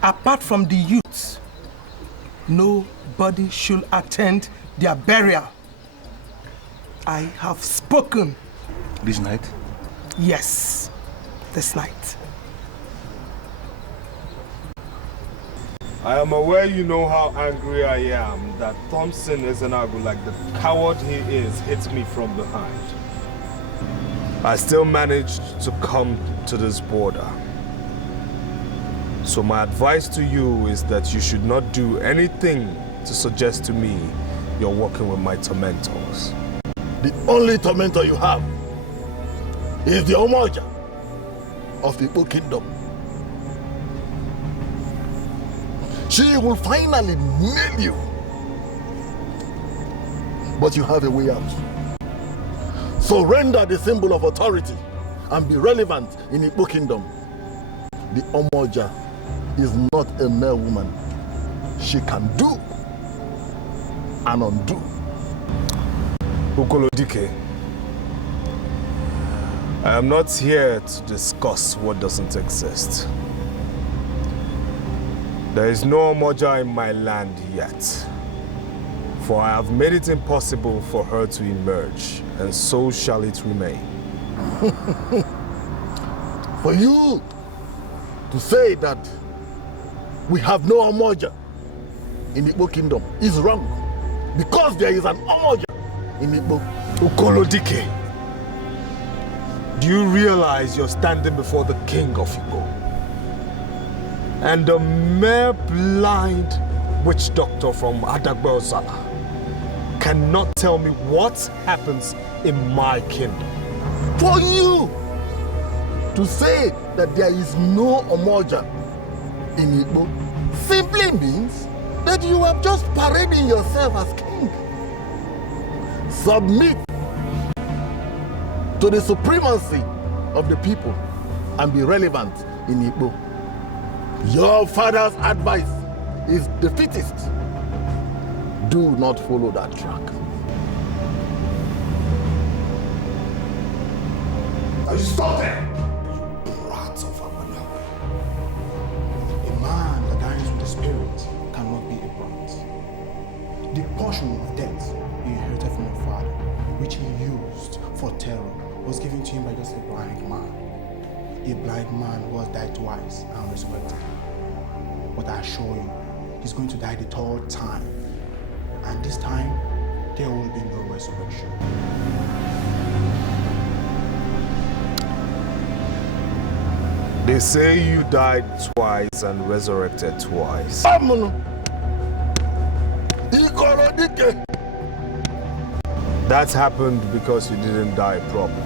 Apart from the youths, nobody should attend their burial. I have spoken. This night? Yes, this night. I am aware you know how angry I am that Thompson Ezenagu, like the coward he is, hits me from behind. I still managed to come to this border. So my advice to you is that you should not do anything to suggest to me you're working with my tormentors. The only tormentor you have is the Omoja of the Igbo kingdom. She will finally nail you. But you have a way out. Surrender the symbol of authority and be relevant in the Igbo kingdom. The Omoja is not a mere woman. She can do and undo. Dike, I am not here to discuss what doesn't exist. There is no Omoja in my land yet, for I have made it impossible for her to emerge, and so shall it remain. For you to say that we have no Omoja in the Igbo kingdom is wrong, because there is an Omoja in Igbo. Dike, do you realize you're standing before the king of Igbo? And a mere blind witch doctor from Adagbe Ozala cannot tell me what happens in my kingdom. For you to say that there is no Omoja in Igbo simply means that you are just parading yourself as king. Submit to the supremacy of the people and be relevant in Igbo. Your father's advice is defeatist. Do not follow that track. Now you stop there! Brats of Amana. A man that dines with the spirit cannot be a brat. The portion of death he inherited from your father, which he used for terror, was given to him by just a blind man. A blind man who has died twice and resurrected. But I assure you, he's going to die the third time. And this time, there will be no resurrection. They say you died twice and resurrected twice. That happened because you didn't die properly.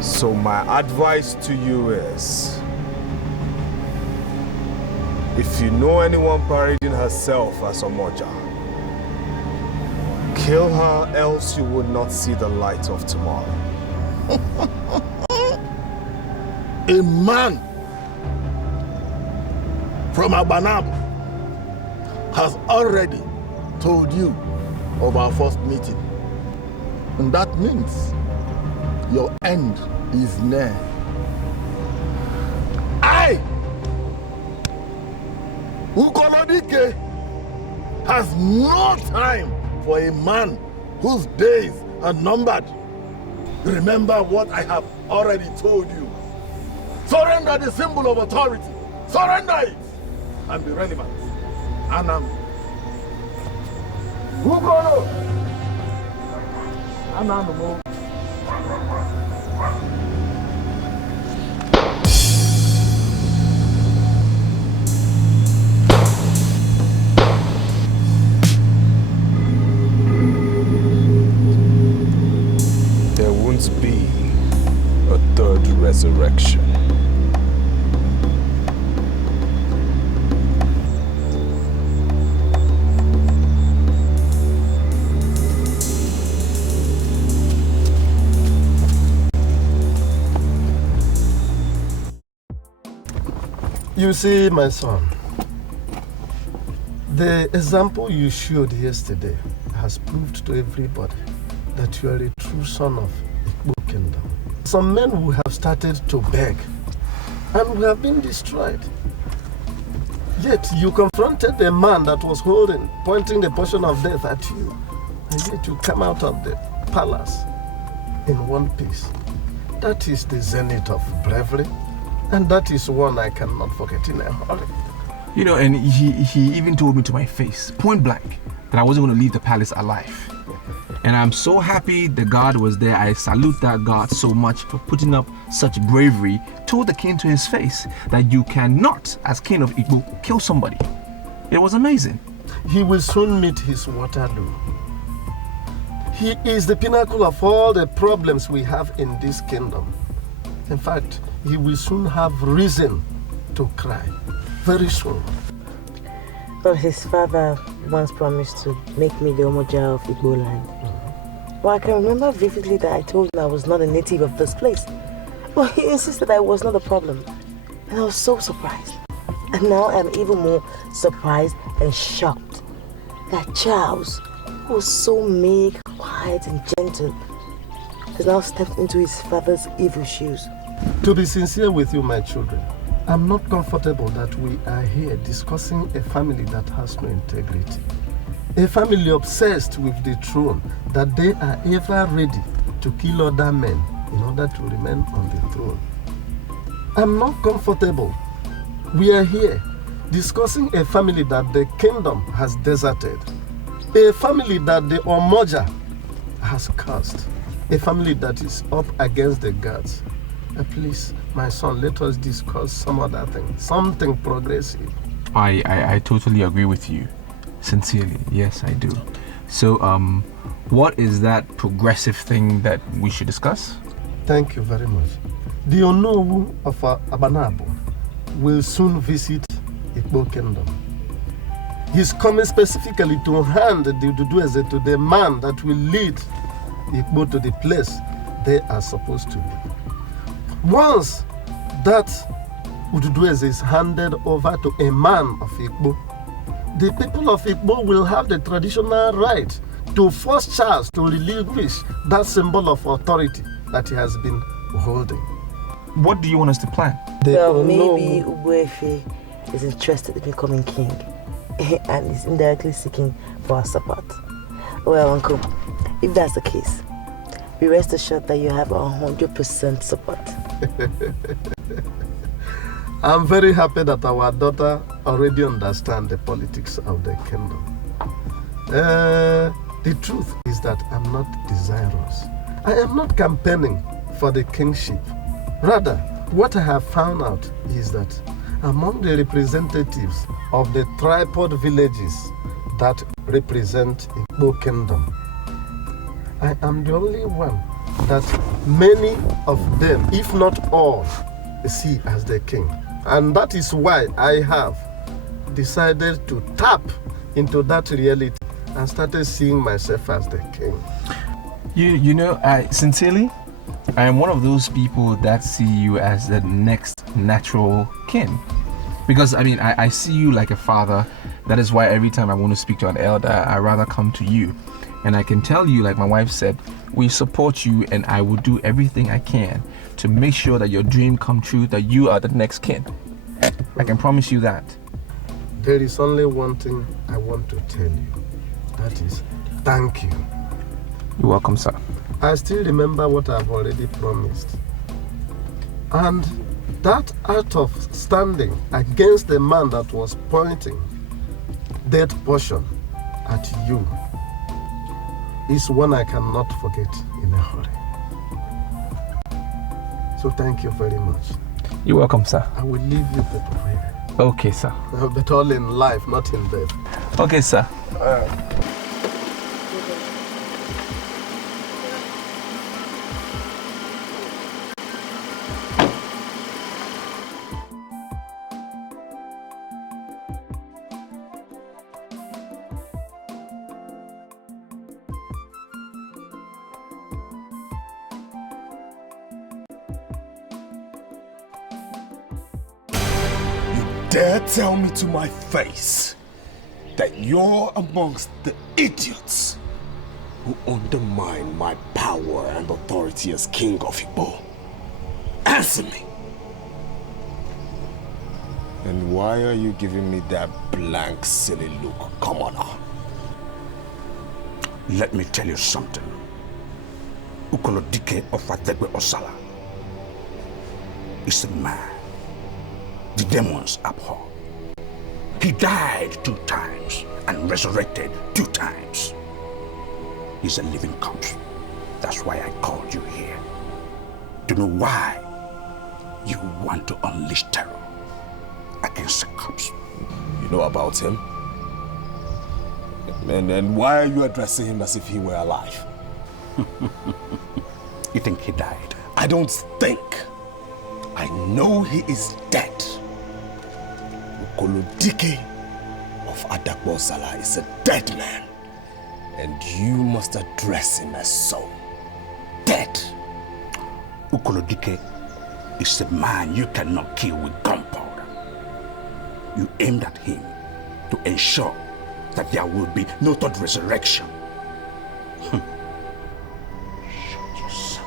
So my advice to you is, if you know anyone parading herself as Omoja, kill her, else you would not see the light of tomorrow. A man from Abanab has already told you of our first meeting. And that means your end is near. I, Dike, has no time for a man whose days are numbered. Remember what I have already told you. Surrender the symbol of authority. Surrender it and be relevant. Anam. Ukolo. Anam. won't be a third resurrection. You see, my son, the example you showed yesterday has proved to everybody that you are a true son of Igbo Kingdom. Some men who have started to beg and who have been destroyed. Yet you confronted the man that was pointing the portion of death at you, and yet you come out of the palace in one piece. That is the zenith of bravery, and that is one I cannot forget in a hurry. You know, and he even told me to my face, point blank, that I wasn't going to leave the palace alive. And I'm so happy the guard was there. I salute that guard so much for putting up such bravery. Told the king to his face that you cannot, as king of Igbo, kill somebody. It was amazing. He will soon meet his Waterloo. He is the pinnacle of all the problems we have in this kingdom. In fact, he will soon have reason to cry. Very soon. Well, his father once promised to make me the Omoja of Igbo land. Well, I can remember vividly that I told him I was not a native of this place. Well, he insisted I was not a problem. And I was so surprised. And now I'm even more surprised and shocked that Charles, who was so meek, quiet and gentle, has now stepped into his father's evil shoes. To be sincere with you, my children, I'm not comfortable that we are here discussing a family that has no integrity. A family obsessed with the throne, that they are ever ready to kill other men in order to remain on the throne. I'm not comfortable. We are here discussing a family that the kingdom has deserted. A family that the Omoja has cursed. A family that is up against the gods. Please, my son, let us discuss some other thing, something progressive. I totally agree with you. Sincerely, yes, I do. So, what is that progressive thing that we should discuss? Thank you very much. The Onowu of Abanabo will soon visit Igbo Kingdom. He's coming specifically to hand the Ududueze to the man that will lead Igbo to the place they are supposed to be. Once that Ududueze is handed over to a man of Igbo, the people of Igbo will have the traditional right to force Charles to relinquish that symbol of authority that he has been holding. What do you want us to plan? Well, maybe Ugwefe is interested in becoming king and is indirectly seeking for our support. Well, Uncle, if that's the case, we rest assured that you have 100% support. I'm very happy that our daughter already understands the politics of the kingdom. The truth is that I'm not desirous. I am not campaigning for the kingship. Rather, what I have found out is that among the representatives of the tripod villages that represent Igbo Kingdom, I am the only one that many of them, if not all, see as the king. And that is why I have decided to tap into that reality and started seeing myself as the king. You know, sincerely, I am one of those people that see you as the next natural king. Because, I mean, I see you like a father. That is why every time I want to speak to an elder, I rather come to you. And I can tell you, like my wife said, we support you, and I will do everything I can to make sure that your dream come true, that you are the next king. I can promise you that. There is only one thing I want to tell you. That is, thank you. You're welcome, sir. I still remember what I've already promised. And that act of standing against the man that was pointing that portion at you is one I cannot forget in a hurry. So thank you very much. You're welcome, sir. I will leave you people here. Okay, sir. But all in life, not in bed. Okay, sir. dare tell me to my face that you're amongst the idiots who undermine my power and authority as king of Igbo? Answer me. And why are you giving me that blank, silly look, commoner? Let me tell you something. Dike of Ategbe Osala is a man the demons abhor. He died 2 times and resurrected 2 times. He's a living corpse. That's why I called you here. To know why you want to unleash terror against the corpse. You know about him? And why are you addressing him as if he were alive? You think he died? I don't think. I know he is dead. Dike of Ategbe Osala is a dead man. And you must address him as so. Dead. Dike is a man you cannot kill with gunpowder. You aimed at him to ensure that there will be no third resurrection. Shut yourself.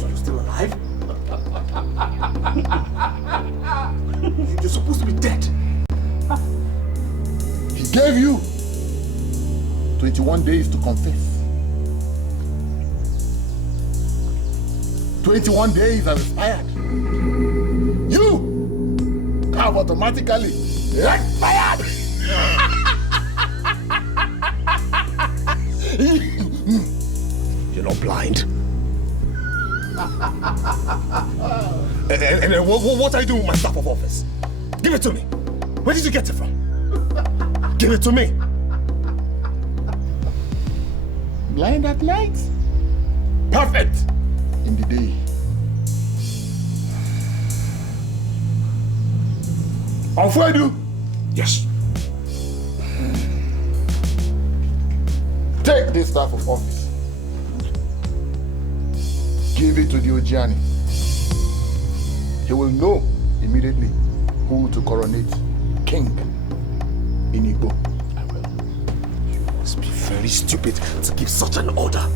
You're still alive? You're supposed to be dead. He gave you 21 days to confess. 21 days has expired. You have automatically expired. You're not blind. and what are you doing with my staff of office? Give it to me. Where did you get it from? Give it to me. Blind at night? Perfect. In the day. Onfuedu? Yes. Take this staff of office. Give it to the Ojiani. He will know immediately who to coronate king in Igbo. I will. You must be very stupid to give such an order.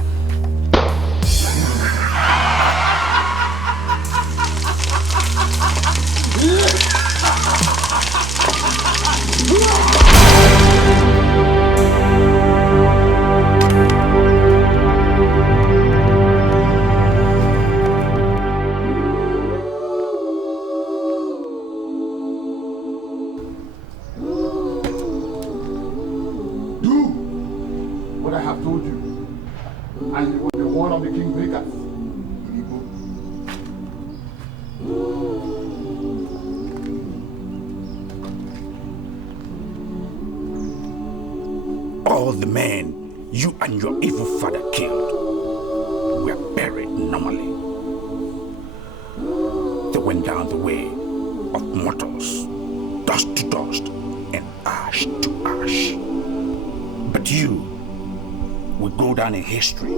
All the men you and your evil father killed were buried normally. They went down the way of mortals, dust to dust and ash to ash. But you will go down in history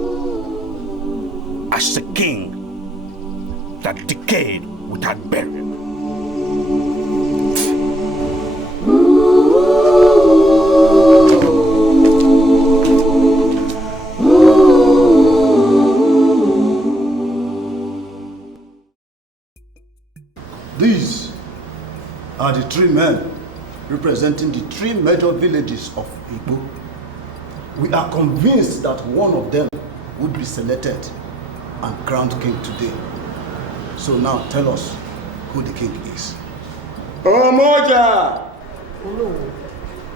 as a king that decayed without burial. These are the 3 men representing the 3 major villages of Igbo. We are convinced that one of them would be selected and crowned king today. So now tell us who the king is. Omoja!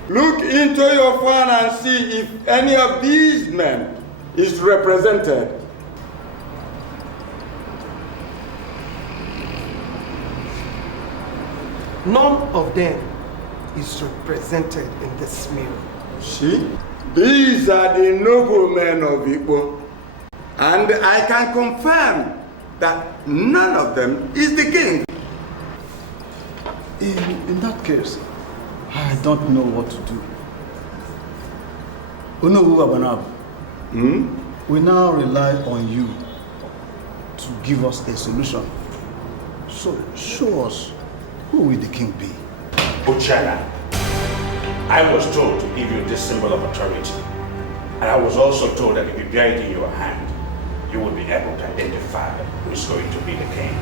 Look into your phone and see if any of these men is represented. None of them is represented in this mirror. See? These are the noblemen of Igbo. And I can confirm that none of them is the king. In that case, I don't know what to do. We now rely on you to give us a solution. So show us, who will the king be? Ochana, I was told to give you this symbol of authority. And I was also told that if you bear it in your hand, you will be able to identify who is going to be the king.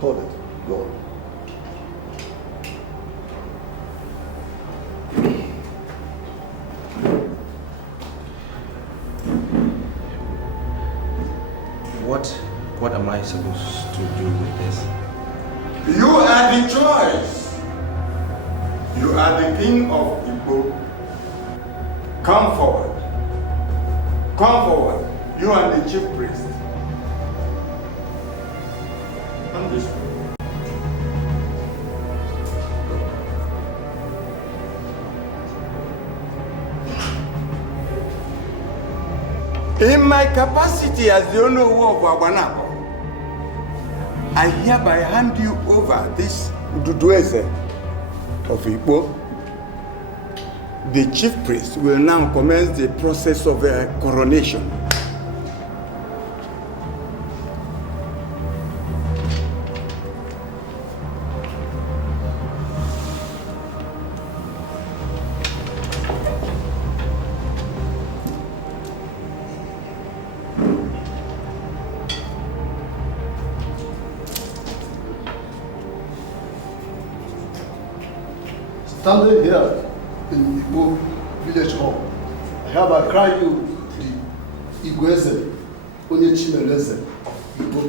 Hold it. Go on. What am I supposed to do with this? You are the choice. You are the king of Igbo. Come forward. Come forward. You and the chief priest. Come this way. In my capacity as the owner of Wagwanabo, I hereby hand you over this Ududueze of Igbo. The chief priest will now commence the process of coronation. Standing here in Igbo village hall, I hereby cry you the Igweze, Onye Chimeleze, Igbo.